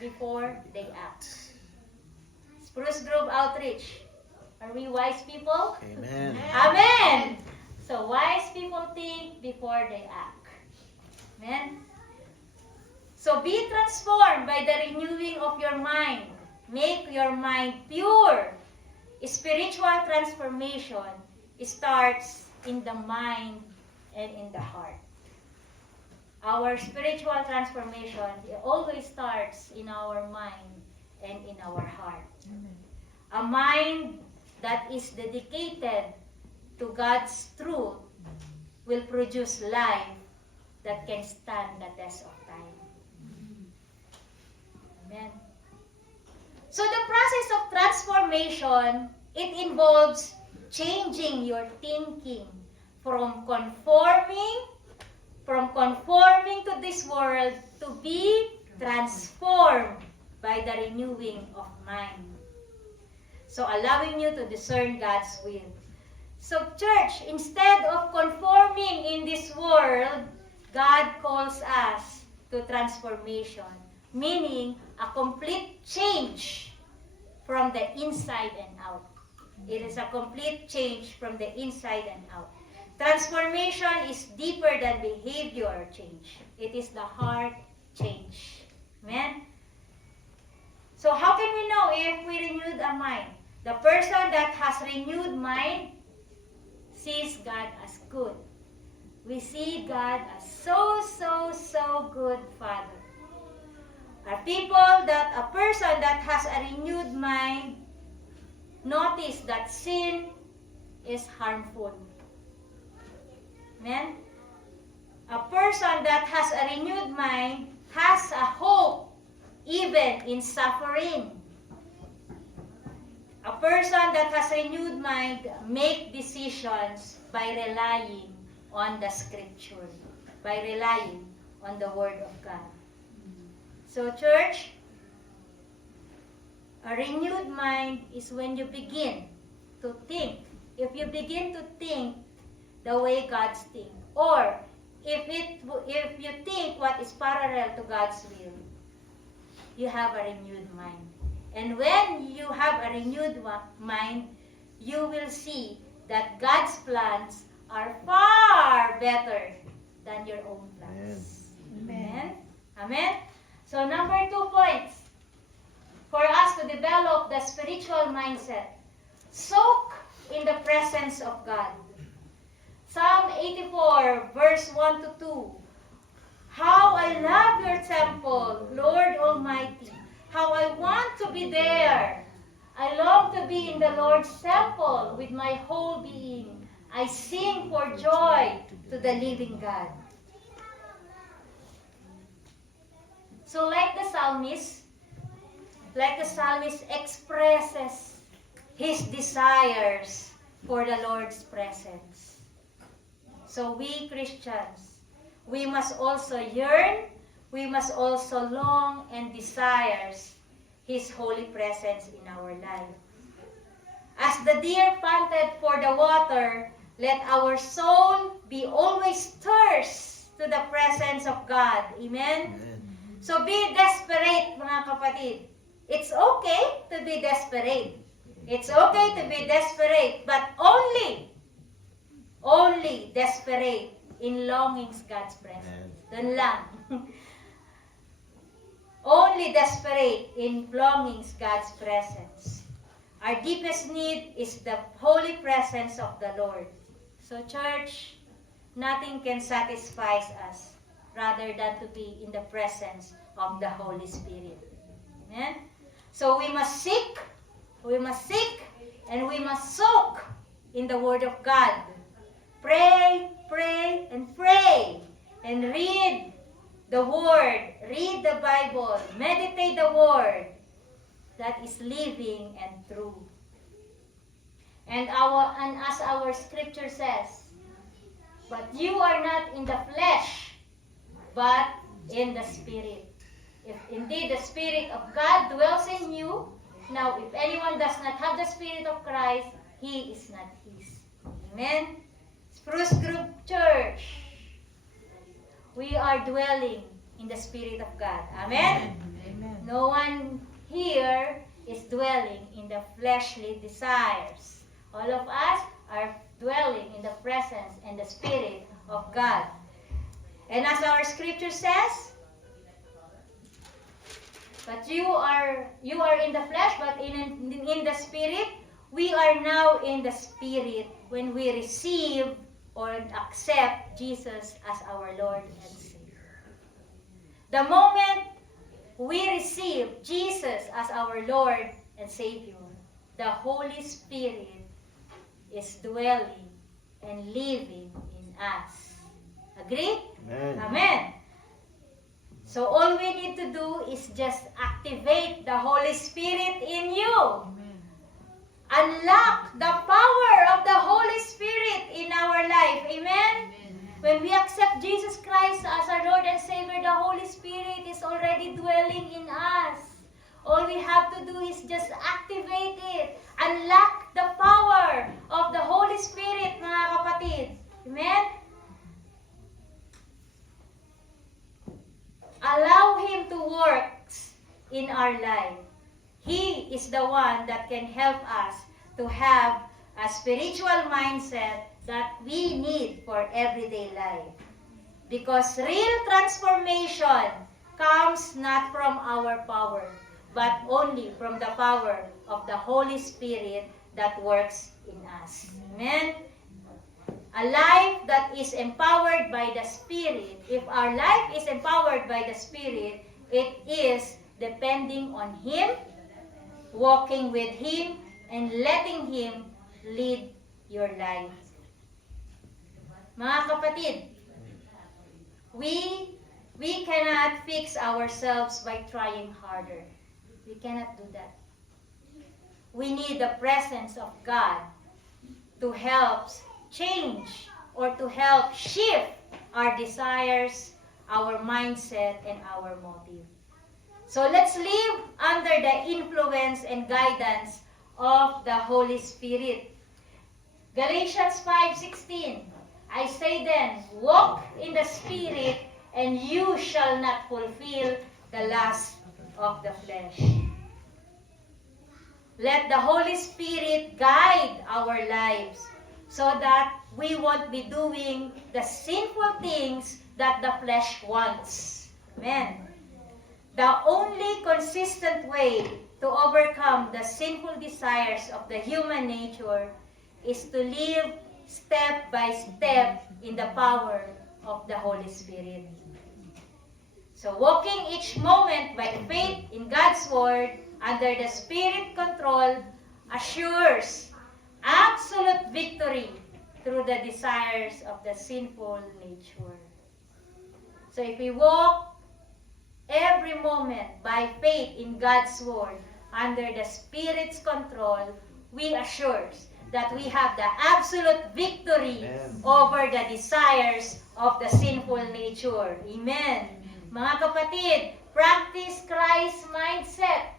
before they act. Spruce Grove Outreach, are we wise people? Amen. Amen! So wise people think before they act. Amen? So be transformed by the renewing of your mind. Make your mind pure. Spiritual transformation starts in the mind and in the heart. our spiritual transformation, it always starts in our mind and in our heart. A mind that is dedicated to God's truth will produce life that can stand the test of time. Amen. So the process of transformation, it involves changing your thinking from conforming to this world to be transformed by the renewing of mind. So allowing you to discern God's will. So church, instead of conforming in this world, God calls us to transformation, meaning a complete change from the inside and out. It is a complete change from the inside and out. Transformation is deeper than behavior change. It is the heart change. Amen? So how can we know if we renewed a mind? The person that has renewed mind sees God as good. We see God as so good Father. A person that has a renewed mind notice that sin is harmful. Amen? A person that has a renewed mind has a hope even in suffering. A person that has a renewed mind make decisions by relying on the scripture, by relying on the word of God. So church, a renewed mind is when you begin to think. If you begin to think the way God's think, or if you think what is parallel to God's will, you have a renewed mind. And when you have a renewed mind, you will see that God's plans are far better than your own plans. Amen. Amen. So number 2 points for us to develop the spiritual mindset. Soak in the presence of God. Psalm 84 verse 1 to 2. How I love your temple, Lord Almighty. How I want to be there. I long to be in the Lord's temple with my whole being. I sing for joy to the living God. So like the psalmist expresses his desires for the Lord's presence. So we Christians, we must also yearn, we must also long and desires His holy presence in our life. As the deer panted for the water, let our soul be always thirst to the presence of God. Amen? So be desperate, mga kapatid. It's okay to be desperate. It's okay to be desperate, but only desperate in longings God's presence. Dun lang. Only desperate in longings God's presence. Our deepest need is the holy presence of the Lord. So church, nothing can satisfy us rather than to be in the presence of the Holy Spirit. Amen? So we must seek, and we must soak in the Word of God. Pray, and pray, and read the Word, read the Bible, meditate the Word that is living and true. And as our scripture says, but you are not in the flesh, but in the Spirit. If indeed the Spirit of God dwells in you, now if anyone does not have the Spirit of Christ, he is not his. Amen? Spruce Grove Church, we are dwelling in the Spirit of God. Amen? Amen. No one here is dwelling in the fleshly desires. All of us are dwelling in the presence and the Spirit of God. And as our scripture says, but you are in the flesh, but in the Spirit. We are now in the Spirit when we receive or accept Jesus as our Lord and Savior. The moment we receive Jesus as our Lord and Savior, the Holy Spirit is dwelling and living in us. Agree? Amen. Amen. So all we need to do is just activate the Holy Spirit in you. Unlock the power of the Holy Spirit in our life. Amen? When we accept Jesus Christ as our Lord and Savior, the Holy Spirit is already dwelling in us. All we have to do is just activate it. Unlock the power of the Holy Spirit, mga kapatid. Amen? Allow Him to work in our life. He is the one that can help us to have a spiritual mindset that we need for everyday life. Because real transformation comes not from our power, but only from the power of the Holy Spirit that works in us. Amen? A life that is empowered by the Spirit, if our life is empowered by the Spirit, it is depending on Him, walking with Him, and letting Him lead your life. Mga kapatid, we cannot fix ourselves by trying harder. We cannot do that. We need the presence of God to help change or to help shift our desires, our mindset, and our motive. So let's live under the influence and guidance of the Holy Spirit. Galatians 5:16. I say then, walk in the Spirit, and you shall not fulfill the lust of the flesh. Let the Holy Spirit guide our lives so that we won't be doing the sinful things that the flesh wants. Amen. The only consistent way to overcome the sinful desires of the human nature is to live step by step in the power of the Holy Spirit. So walking each moment by faith in God's Word under the Spirit control assures absolute victory through the desires of the sinful nature. So if we walk every moment by faith in God's Word under the Spirit's control, we assure that we have the absolute victory Amen. over the desires of the sinful nature. Amen. Mga kapatid, practice Christ's mindset.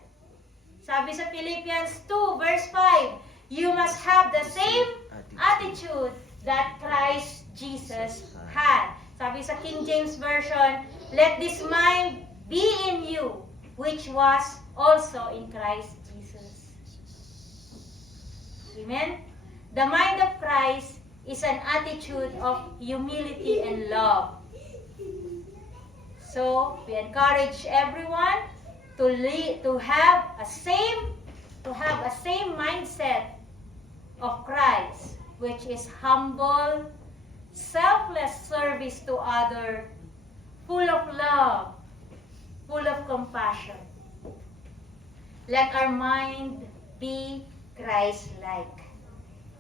Sabi sa Philippians 2 verse 5, you must have the same attitude that Christ Jesus had. Sabi sa King James Version, let this mind be in you, which was also in Christ Jesus. Amen? The mind of Christ is an attitude of humility and love. So, we encourage everyone to have a same mindset of Christ, which is humble, selfless service to others, full of love, full of compassion. Let our mind be Christ-like.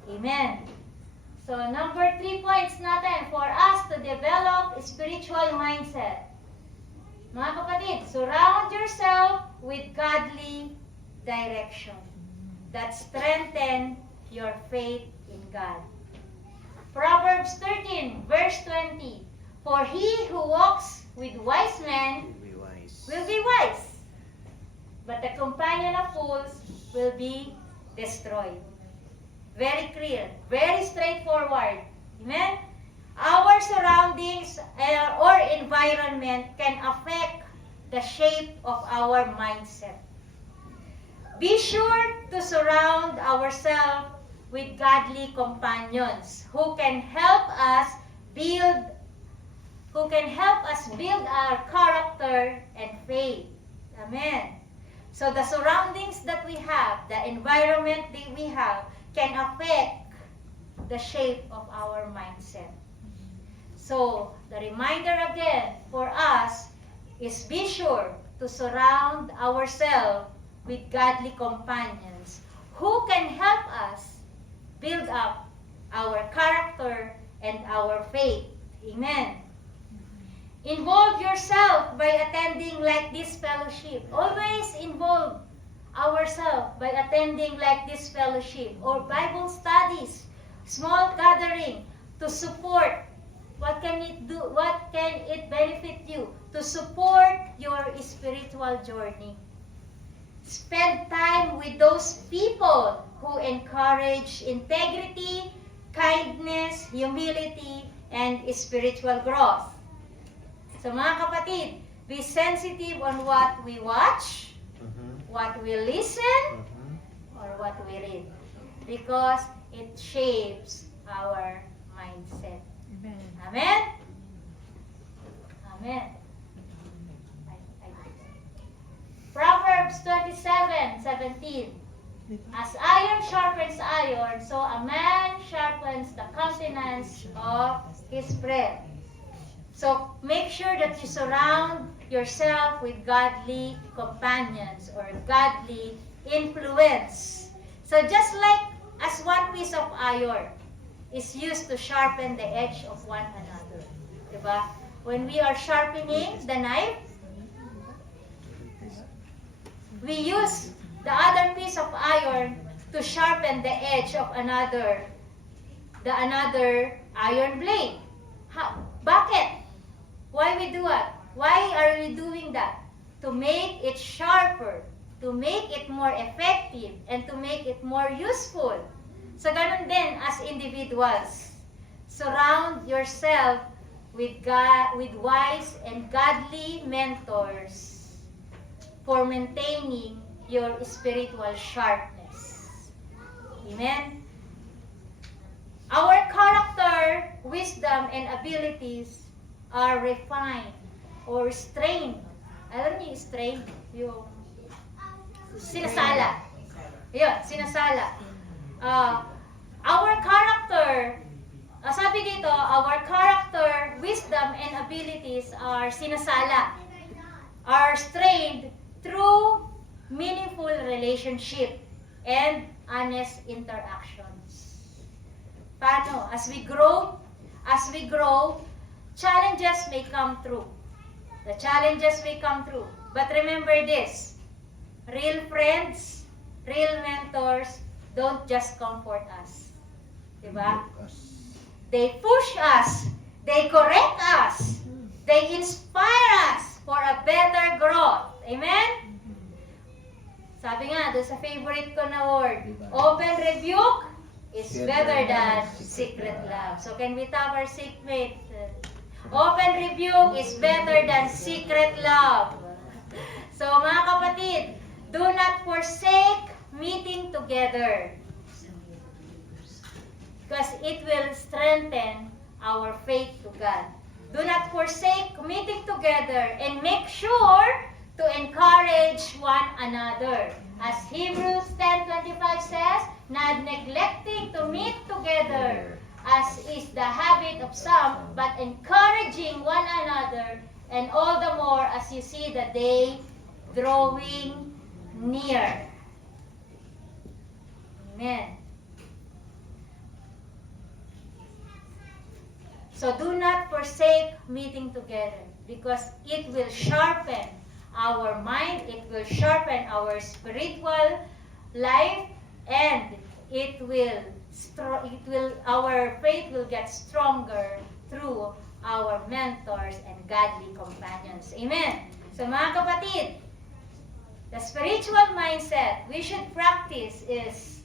Amen. So, number 3 points natin for us to develop spiritual mindset. Mga kapatid, surround yourself with godly direction that strengthen your faith in God. Proverbs 13, verse 20. For he who walks with wise men Be wise. will be wise, but the companion of fools will be destroyed. Very clear, very straightforward. Amen? Our surroundings or environment can affect the shape of our mindset. Be sure to surround ourselves with godly companions who can help us build our character and faith. Amen. So the surroundings that we have, the environment that we have, can affect the shape of our mindset. So, the reminder again for us is be sure to surround ourselves with godly companions who can help us build up our character and our faith. Amen. Involve yourself by attending like this fellowship. Always involve ourselves by attending like this fellowship or Bible studies, small gathering to support. What can it do? What can it benefit you? To support your spiritual journey. Spend time with those people who encourage integrity, kindness, humility, and spiritual growth. So mga kapatid, be sensitive on what we watch, what we listen, or what we read. Because it shapes our mindset. Amen? Amen. Proverbs 27:17. As iron sharpens iron, so a man sharpens the countenance of his friend. So make sure that you surround yourself with godly companions or godly influence. So just like as one piece of iron is used to sharpen the edge of one another. Diba? When we are sharpening the knife, we use the other piece of iron to sharpen the edge of another iron blade. Bakit? Why we do it? Why are we doing that? To make it sharper, to make it more effective, and to make it more useful. So ganun din as individuals. Surround yourself with wise and godly mentors for maintaining your spiritual sharpness. Amen? Our character, wisdom, and abilities are refined or strained. Alam niyo, strained? Yung sinasala. Yun, sinasala. Our character, sabi dito, our character, wisdom, and abilities are sinasala, are strained through meaningful relationship and honest interactions. Paano? As we grow, challenges may come through. The challenges may come through. But remember this, real friends, real mentors, don't just comfort us. Diba? They push us. They correct us. They inspire us for a better growth. Amen? Sabi nga, doon sa favorite ko na word, open rebuke is better than secret love. So can we tap our seatmate? Open rebuke is better than secret love. So mga kapatid, do not forsake meeting together. Because it will strengthen our faith to God. Do not forsake meeting together and make sure to encourage one another. As Hebrews 10:25 says, not neglecting to meet together as is the habit of some, but encouraging one another, and all the more as you see the day drawing near. Amen. So do not forsake meeting together because it will sharpen our mind, it will sharpen our spiritual life, and our faith will get stronger through our mentors and godly companions. Amen. So mga kapatid, the spiritual mindset we should practice is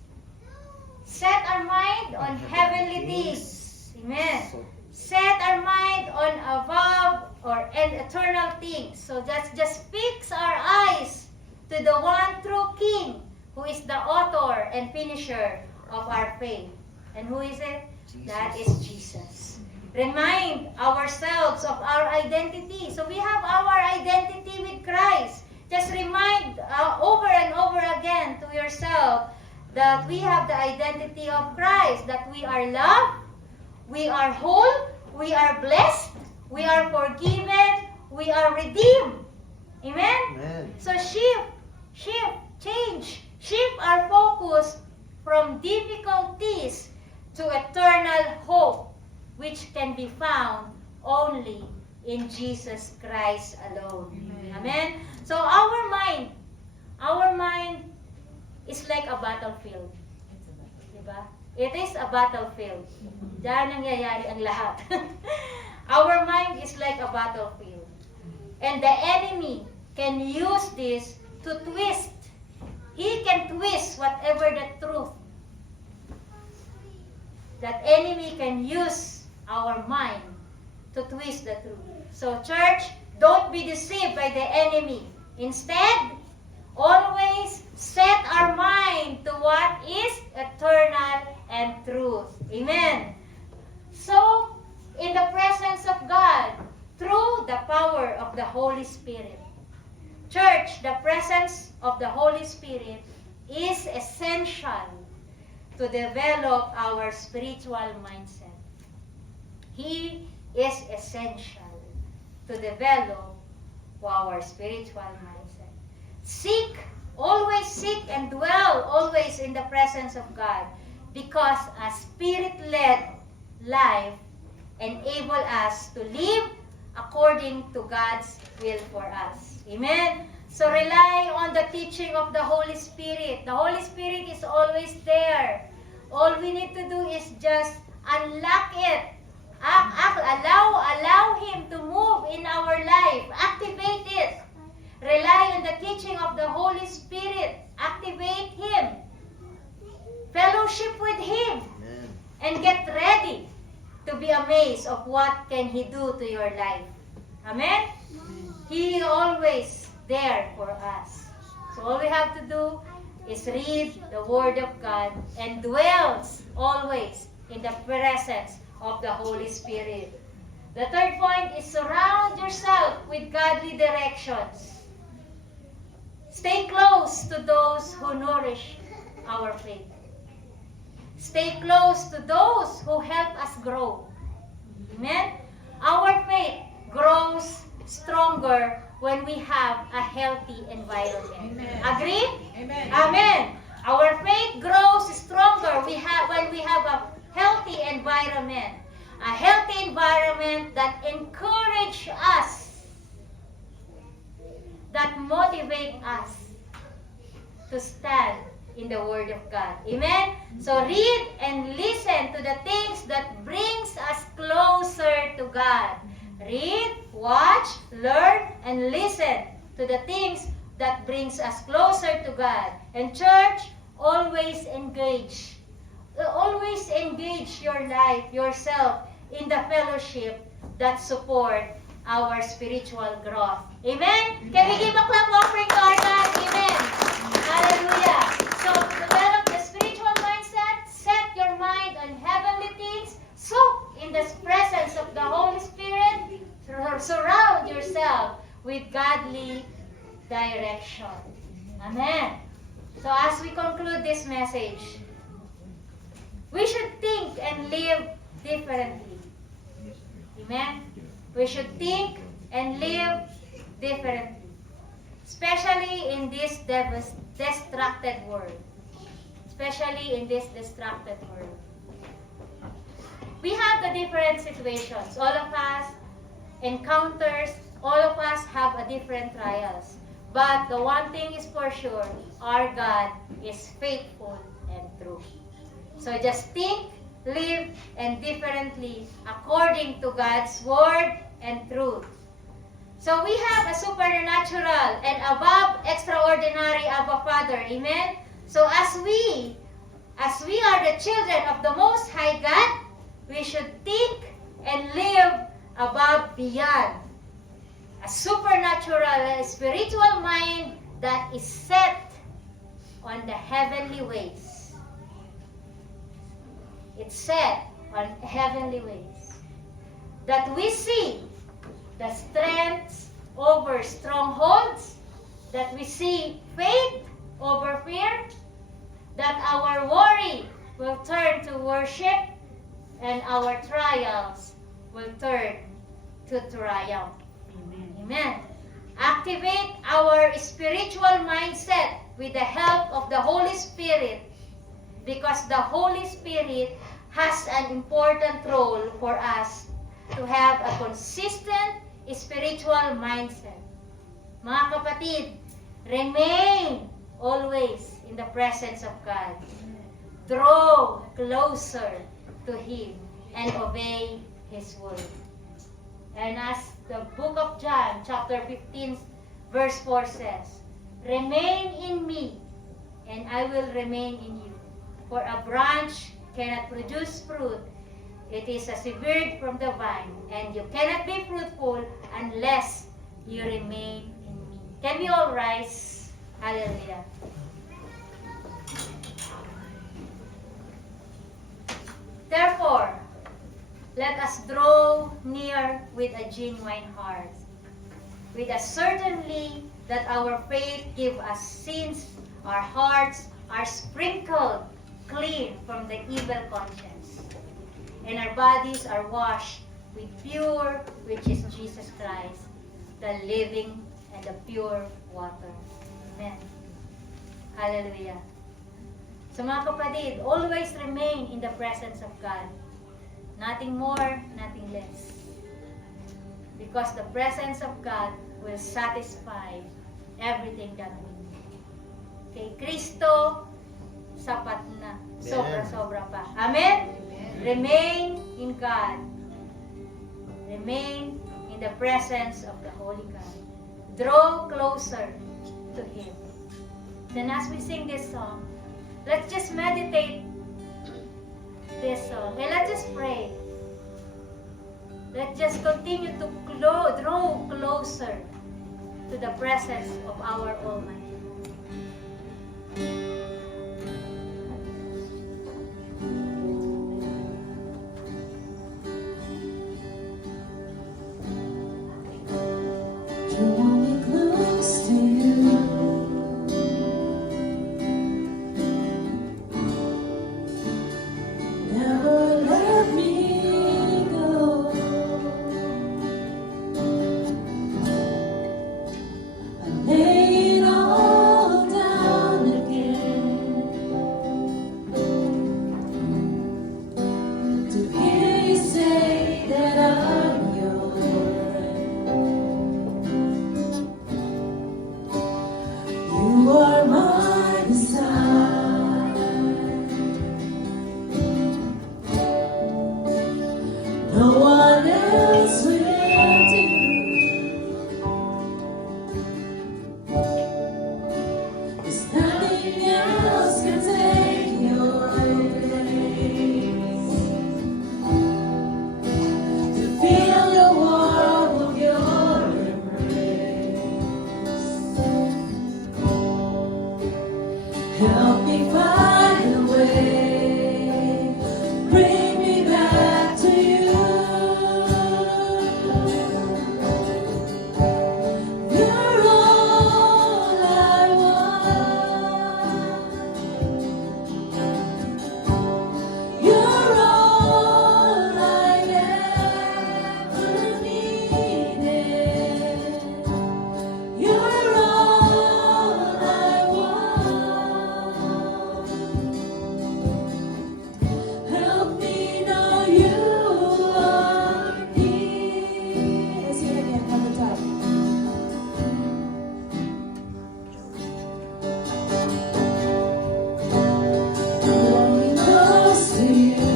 set our mind on heavenly things. Amen. Set our mind on above and eternal things. So let's just fix our eyes to the one true King, who is the author and finisher of our faith. And who is it? That is Jesus. Remind ourselves of our identity. So we have our identity with Christ. Just remind over and over again to yourself that we have the identity of Christ, that we are loved, we are whole, we are blessed, we are forgiven, we are redeemed. Amen? Amen. So shift our focus from difficulties to eternal hope, which can be found only in Jesus Christ alone. Amen? So our mind is like a battlefield. Diba? It is a battlefield. Diyan nangyayari ang lahat. Our mind is like a battlefield. And the enemy can use this to twist. He can twist whatever the truth. That enemy can use our mind to twist the truth. So church, don't be deceived by the enemy. Instead, always set our mind to what is eternal and truth. Amen. So, in the presence of God, through the power of the Holy Spirit. Church, the presence of the Holy Spirit is essential to develop our spiritual mindset. He is essential to develop our spiritual mindset. Always seek and dwell always in the presence of God, because a spirit-led life enable us to live according to God's will for us. Amen? So rely on the teaching of the Holy Spirit. The Holy Spirit is always there. All we need to do is just unlock it. Allow Him to move in our life. Activate it. Rely on the teaching of the Holy Spirit. Activate Him. Fellowship with Him. Amen. And get ready to be amazed of what can He do to your life. Amen? He is always there for us. So all we have to do is read the Word of God and dwells always in the presence of the Holy Spirit. The third point is surround yourself with godly directions. Stay close to those who nourish our faith. Stay close to those who help us grow. Amen? Our faith grows stronger when we have a healthy environment. Amen. Agree? Amen. Amen. Our faith grows stronger when we have a healthy environment. A healthy environment that encourages us, that motivates us to stand in the Word of God. Amen? So read and listen to the things that brings us closer to God. Read, watch, learn, and listen to the things that brings us closer to God. And church, always engage. Always engage your life, yourself, in the fellowship that support our spiritual growth. Amen? Can we give a clap offering to our God? Amen. Hallelujah. So, develop the spiritual mindset. Set your mind on heavenly things. Soak in the presence of the Holy Spirit. Surround yourself with godly direction. Amen. So, as we conclude this message, we should think and live differently. Amen? We should think and live differently. Especially in this distracted world. Especially in this distracted world. We have the different situations. All of us encounters, all of us have a different trials. But the one thing is for sure, our God is faithful and true. So just think, live, and differently according to God's word and truth. So we have a supernatural and above extraordinary Abba Father. Amen? So as we are the children of the Most High God, we should think and live above beyond. A supernatural and spiritual mind that is set on the heavenly ways. It's set on heavenly ways. That we see the strengths over strongholds. That we see faith over fear. That our worry will turn to worship. And our trials will turn to triumph. Amen. Activate our spiritual mindset with the help of the Holy Spirit, because the Holy Spirit has an important role for us to have a consistent spiritual mindset. Mga kapatid, remain always in the presence of God. Draw closer to Him and obey His word. And as the book of John, chapter 15, verse 4 says, "Remain in me, and I will remain in you. For a branch cannot produce fruit, it is severed from the vine, and you cannot be fruitful unless you remain in me." Can we all rise? Hallelujah. Therefore, let us draw near with a genuine heart, with a certainty that our faith give us, since our hearts are sprinkled clean from the evil conscience, and our bodies are washed with pure, which is Jesus Christ, the living and the pure water. Amen. Hallelujah. So mga kapatid, always remain in the presence of God. Nothing more, nothing less. Because the presence of God will satisfy everything that we need. Kay Kristo, sapat na. Sobra-sobra pa. Amen? Remain in God. Remain in the presence of the Holy God. Draw closer to Him. Then as we sing this song, let's just meditate this song. And let's just pray. Let's just continue to draw closer to the presence of our Almighty. Draw me close to you. Never let me go. I lay it all down again to hear you say that I'm your friend. You are my desire. No one else will do. There's nothing else can take your place. To feel the warmth of your embrace. Help me find a way. Bring me back to you. You're all I want. You're all I ever needed. You're all I want. Help me know you are here. Let's sing it again from the top. Draw me close to you.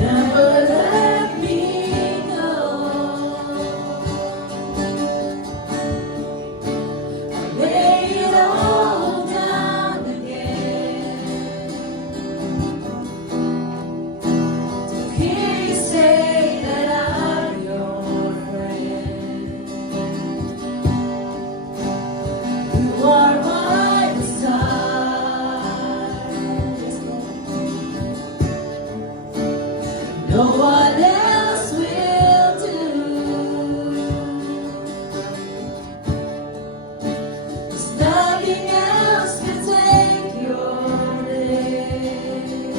Never let me go. I lay it all down again to hear you say that I'm your friend. You are my desire. No one else will do. There's nothing else can take your place.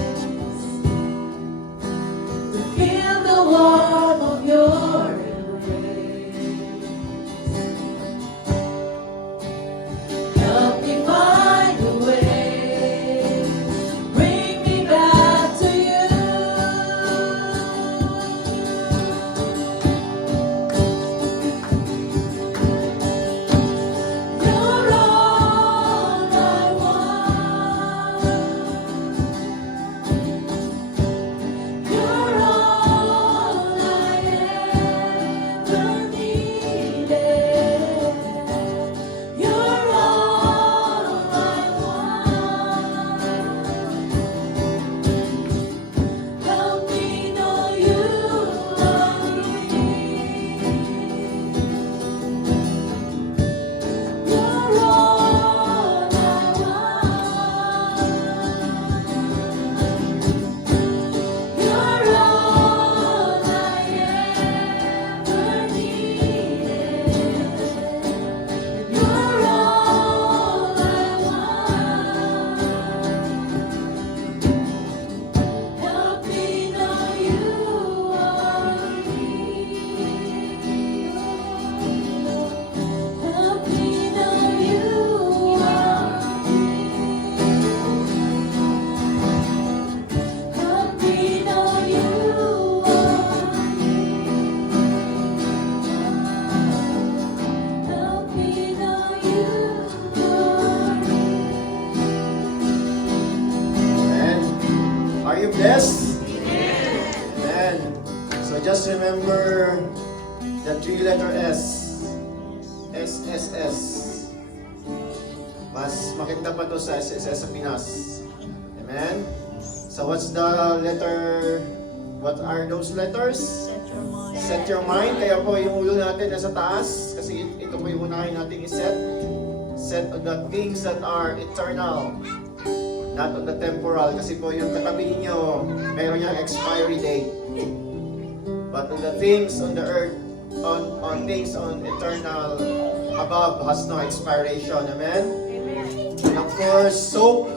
Are you blessed? Amen. So just remember the three-letter S. SSS. Mas maganda pa to sa SSS sa Pinas. Amen? So what's the letter? What are those letters? Set your mind. Kaya po yung ulo natin nasa taas. Kasi ito po yung unahin natin i-set. Set on the things that are eternal. Not on the temporal. Kasi po yung katabi ninyo, mayroon niyang expiry date. But on the things on the earth, on things on eternal above has no expiration. Amen? And of course, soak.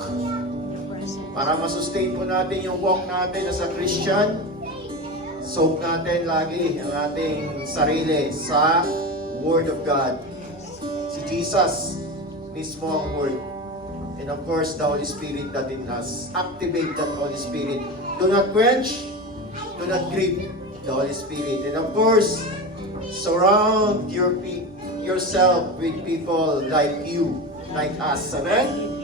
Para masustain po natin yung walk natin as a Christian, soak natin lagi ang ating sarili sa Word of God. Si Jesus mismo ang Word. And of course, the Holy Spirit that in us. Activate that Holy Spirit. Do not quench, do not grieve the Holy Spirit. And of course, surround yourself with people like you, like us. Amen?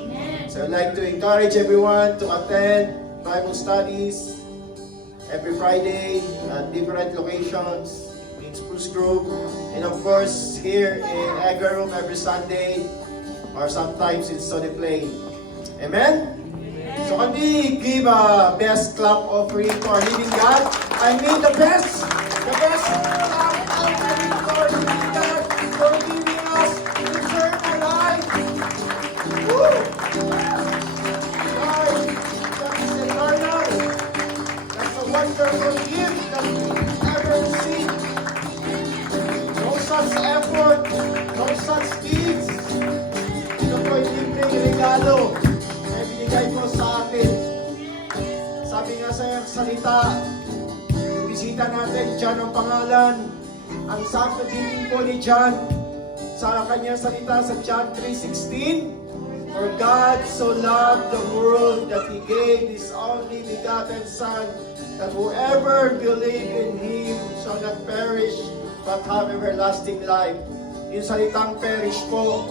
So I'd like to encourage everyone to attend Bible studies every Friday at different locations in Spruce Grove. And of course, here in Agra Room every Sunday or sometimes in Stony Plain. Amen? So can we give a best clap offering to our living God? I mean the best clap offering to our living God for giving us eternal life. Woo! Life that is eternal. That's a wonderful gift that we ever received. No such effort, no such deeds. Ito po yung libreng regalo na binigay ko sa atin. Sabi nga sa salita, yung bisita natin, John ang pangalan. Ang sakto din po ni John sa kanyang salita sa John 3:16. For God so loved the world that He gave His only begotten Son, that whoever believe in Him shall not perish, but have everlasting life. Yung salitang perish po,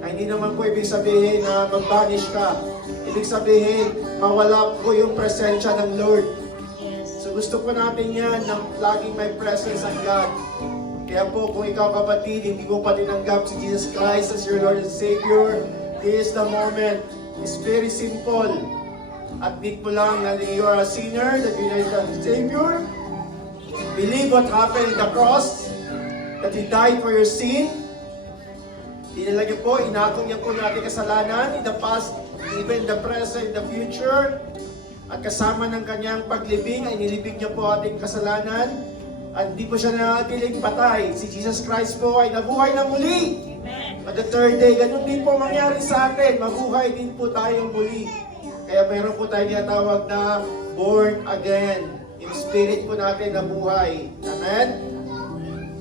ay hindi naman po ibig sabihin na mag-vanish ka. Ibig sabihin, mawala po yung presensya ng Lord. So gusto po natin yan na laging may presence ang God. Kaya po, kung ikaw kapatid, hindi mo pa tinanggap si Jesus Christ as your Lord and Savior, this is the moment. It's very simple. Admit mo lang na you are a sinner, that you need a Savior. Believe what happened in the cross, that He died for your sin. Dinala niyo po, inakong niya po natin kasalanan in the past, even the present, the future. At kasama ng kanyang paglibing, ay nilibig niya po ating kasalanan. At hindi po siya nanatiling patay. Si Jesus Christ po ay nabuhay na muli. At the third day, ganun din po mangyari sa atin. Mabuhay din po tayong muli. Kaya meron po tayo tinatawag na born again. Yung spirit po natin na buhay. Amen?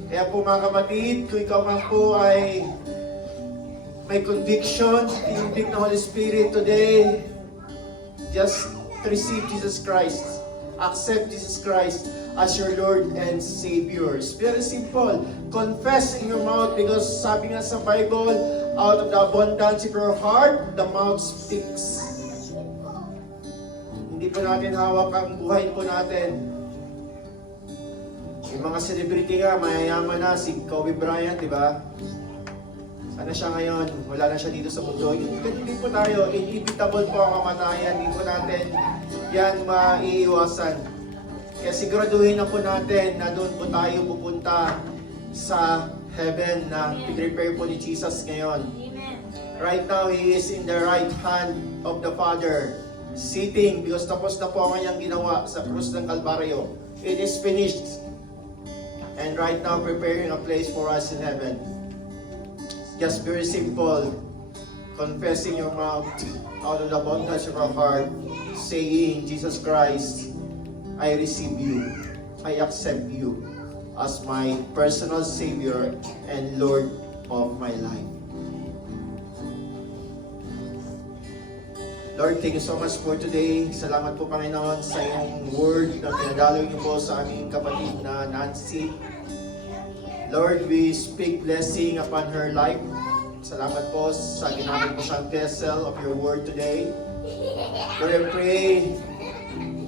Kaya po mga kapatid, kung ikaw man po ay may conviction, convict ng Holy Spirit today, just receive Jesus Christ. Accept Jesus Christ as your Lord and Savior. It's very simple. Confess in your mouth because sabi nga sa Bible, out of the abundance of your heart, the mouth speaks. Hindi po natin hawak ang buhay po natin. Yung mga celebrity nga, mayayaman na, si Kobe Bryant, di ba? Sana siya ngayon, wala na siya dito sa mundo. Hindi po tayo, inevitable po ang kamatayan. Hindi po natin yan maiiwasan. Kaya siguraduhin na po natin na doon po tayo pupunta sa heaven na prepare po ni Jesus ngayon. Right now, He is in the right hand of the Father, sitting because tapos na po ang kanyang ginawa sa krus ng Kalbaryo. It is finished. And right now, preparing a place for us in heaven. Just very simple, confessing your mouth out of the abundance of our heart, saying, Jesus Christ, I receive you, I accept you as my personal Savior and Lord of my life. Lord, thank you so much for today. Salamat po, Panginoon, sa iyong word na pinadalo niyo po sa aming kapatid na Nancy. Lord, we speak blessing upon her life. Salamat po sa ginamit mo siyang vessel of your word today. Lord, I pray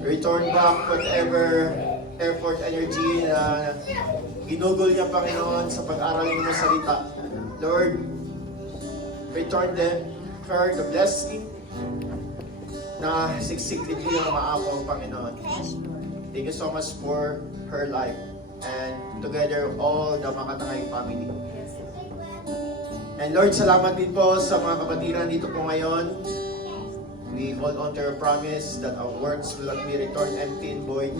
return back whatever effort, energy na ginugol niya, Panginoon, sa pag-aral ng salita. Lord, return her the blessing na siksikligli ang maapaw, Panginoon. Thank you so much for her life and together all the Makatangay family. And Lord, salamat din po sa mga kapatiran dito po ngayon. We hold on to your promise that our works will not be returned empty and void.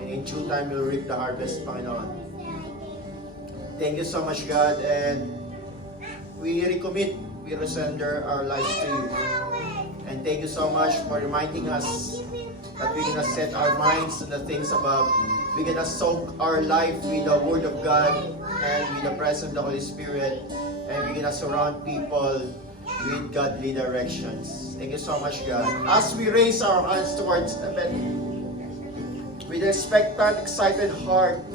And in due time, we'll reap the harvest, Panginoon. Thank you so much, God. And we recommit, we surrender our lives to you. And thank you so much for reminding us that we're gonna set our minds on the things above. We're gonna soak our life with the Word of God and with the presence of the Holy Spirit. And we're gonna surround people with godly directions. Thank you so much, God. As we raise our hands towards heaven, with expectant, excited heart,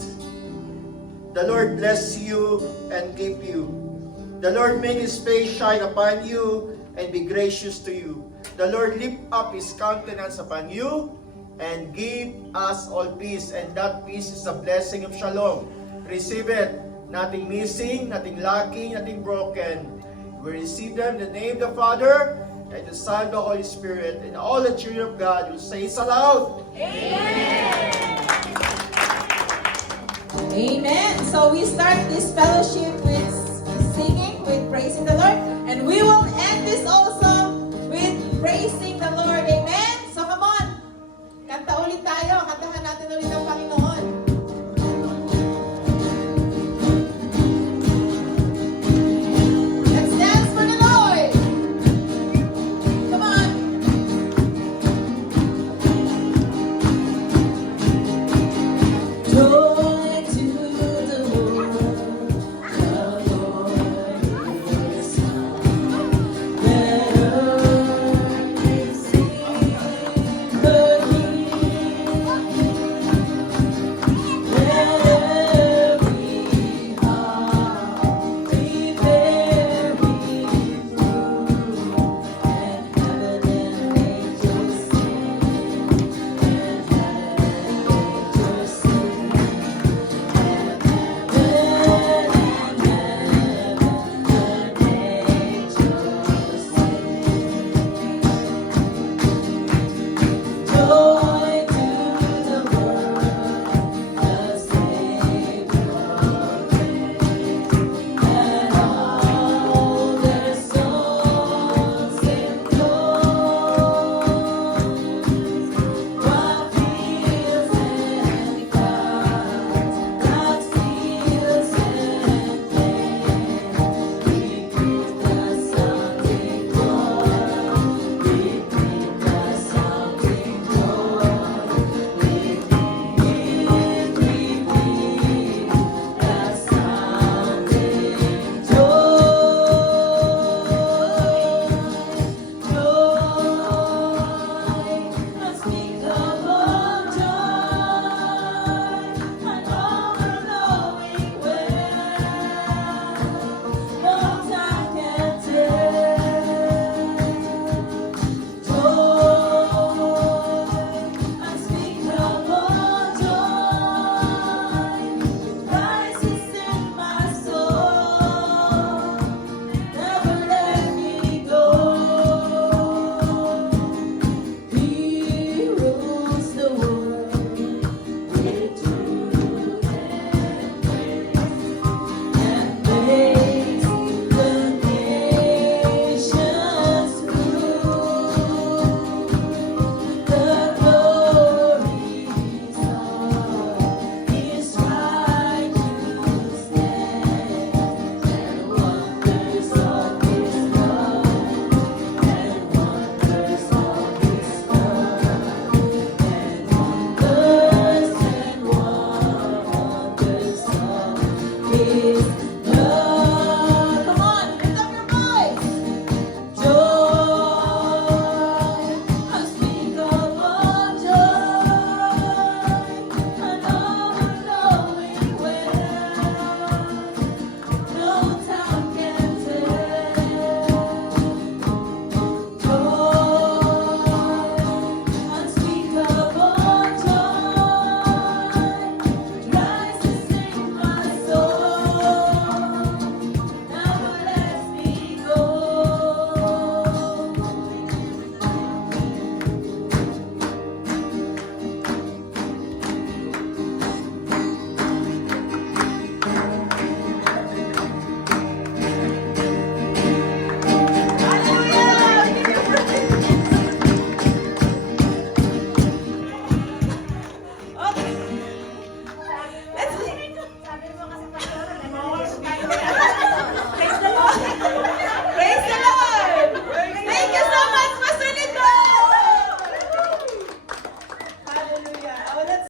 the Lord bless you and keep you. The Lord make His face shine upon you and be gracious to you. The Lord lift up His countenance upon you and give us all peace. And that peace is the blessing of shalom. Receive it. Nothing missing, nothing lacking, nothing broken. We receive them in the name of the Father and the Son and the Holy Spirit. And all the children of God will say so loud. Amen. So we start this fellowship with singing, with praising the Lord. And we will end this also with praising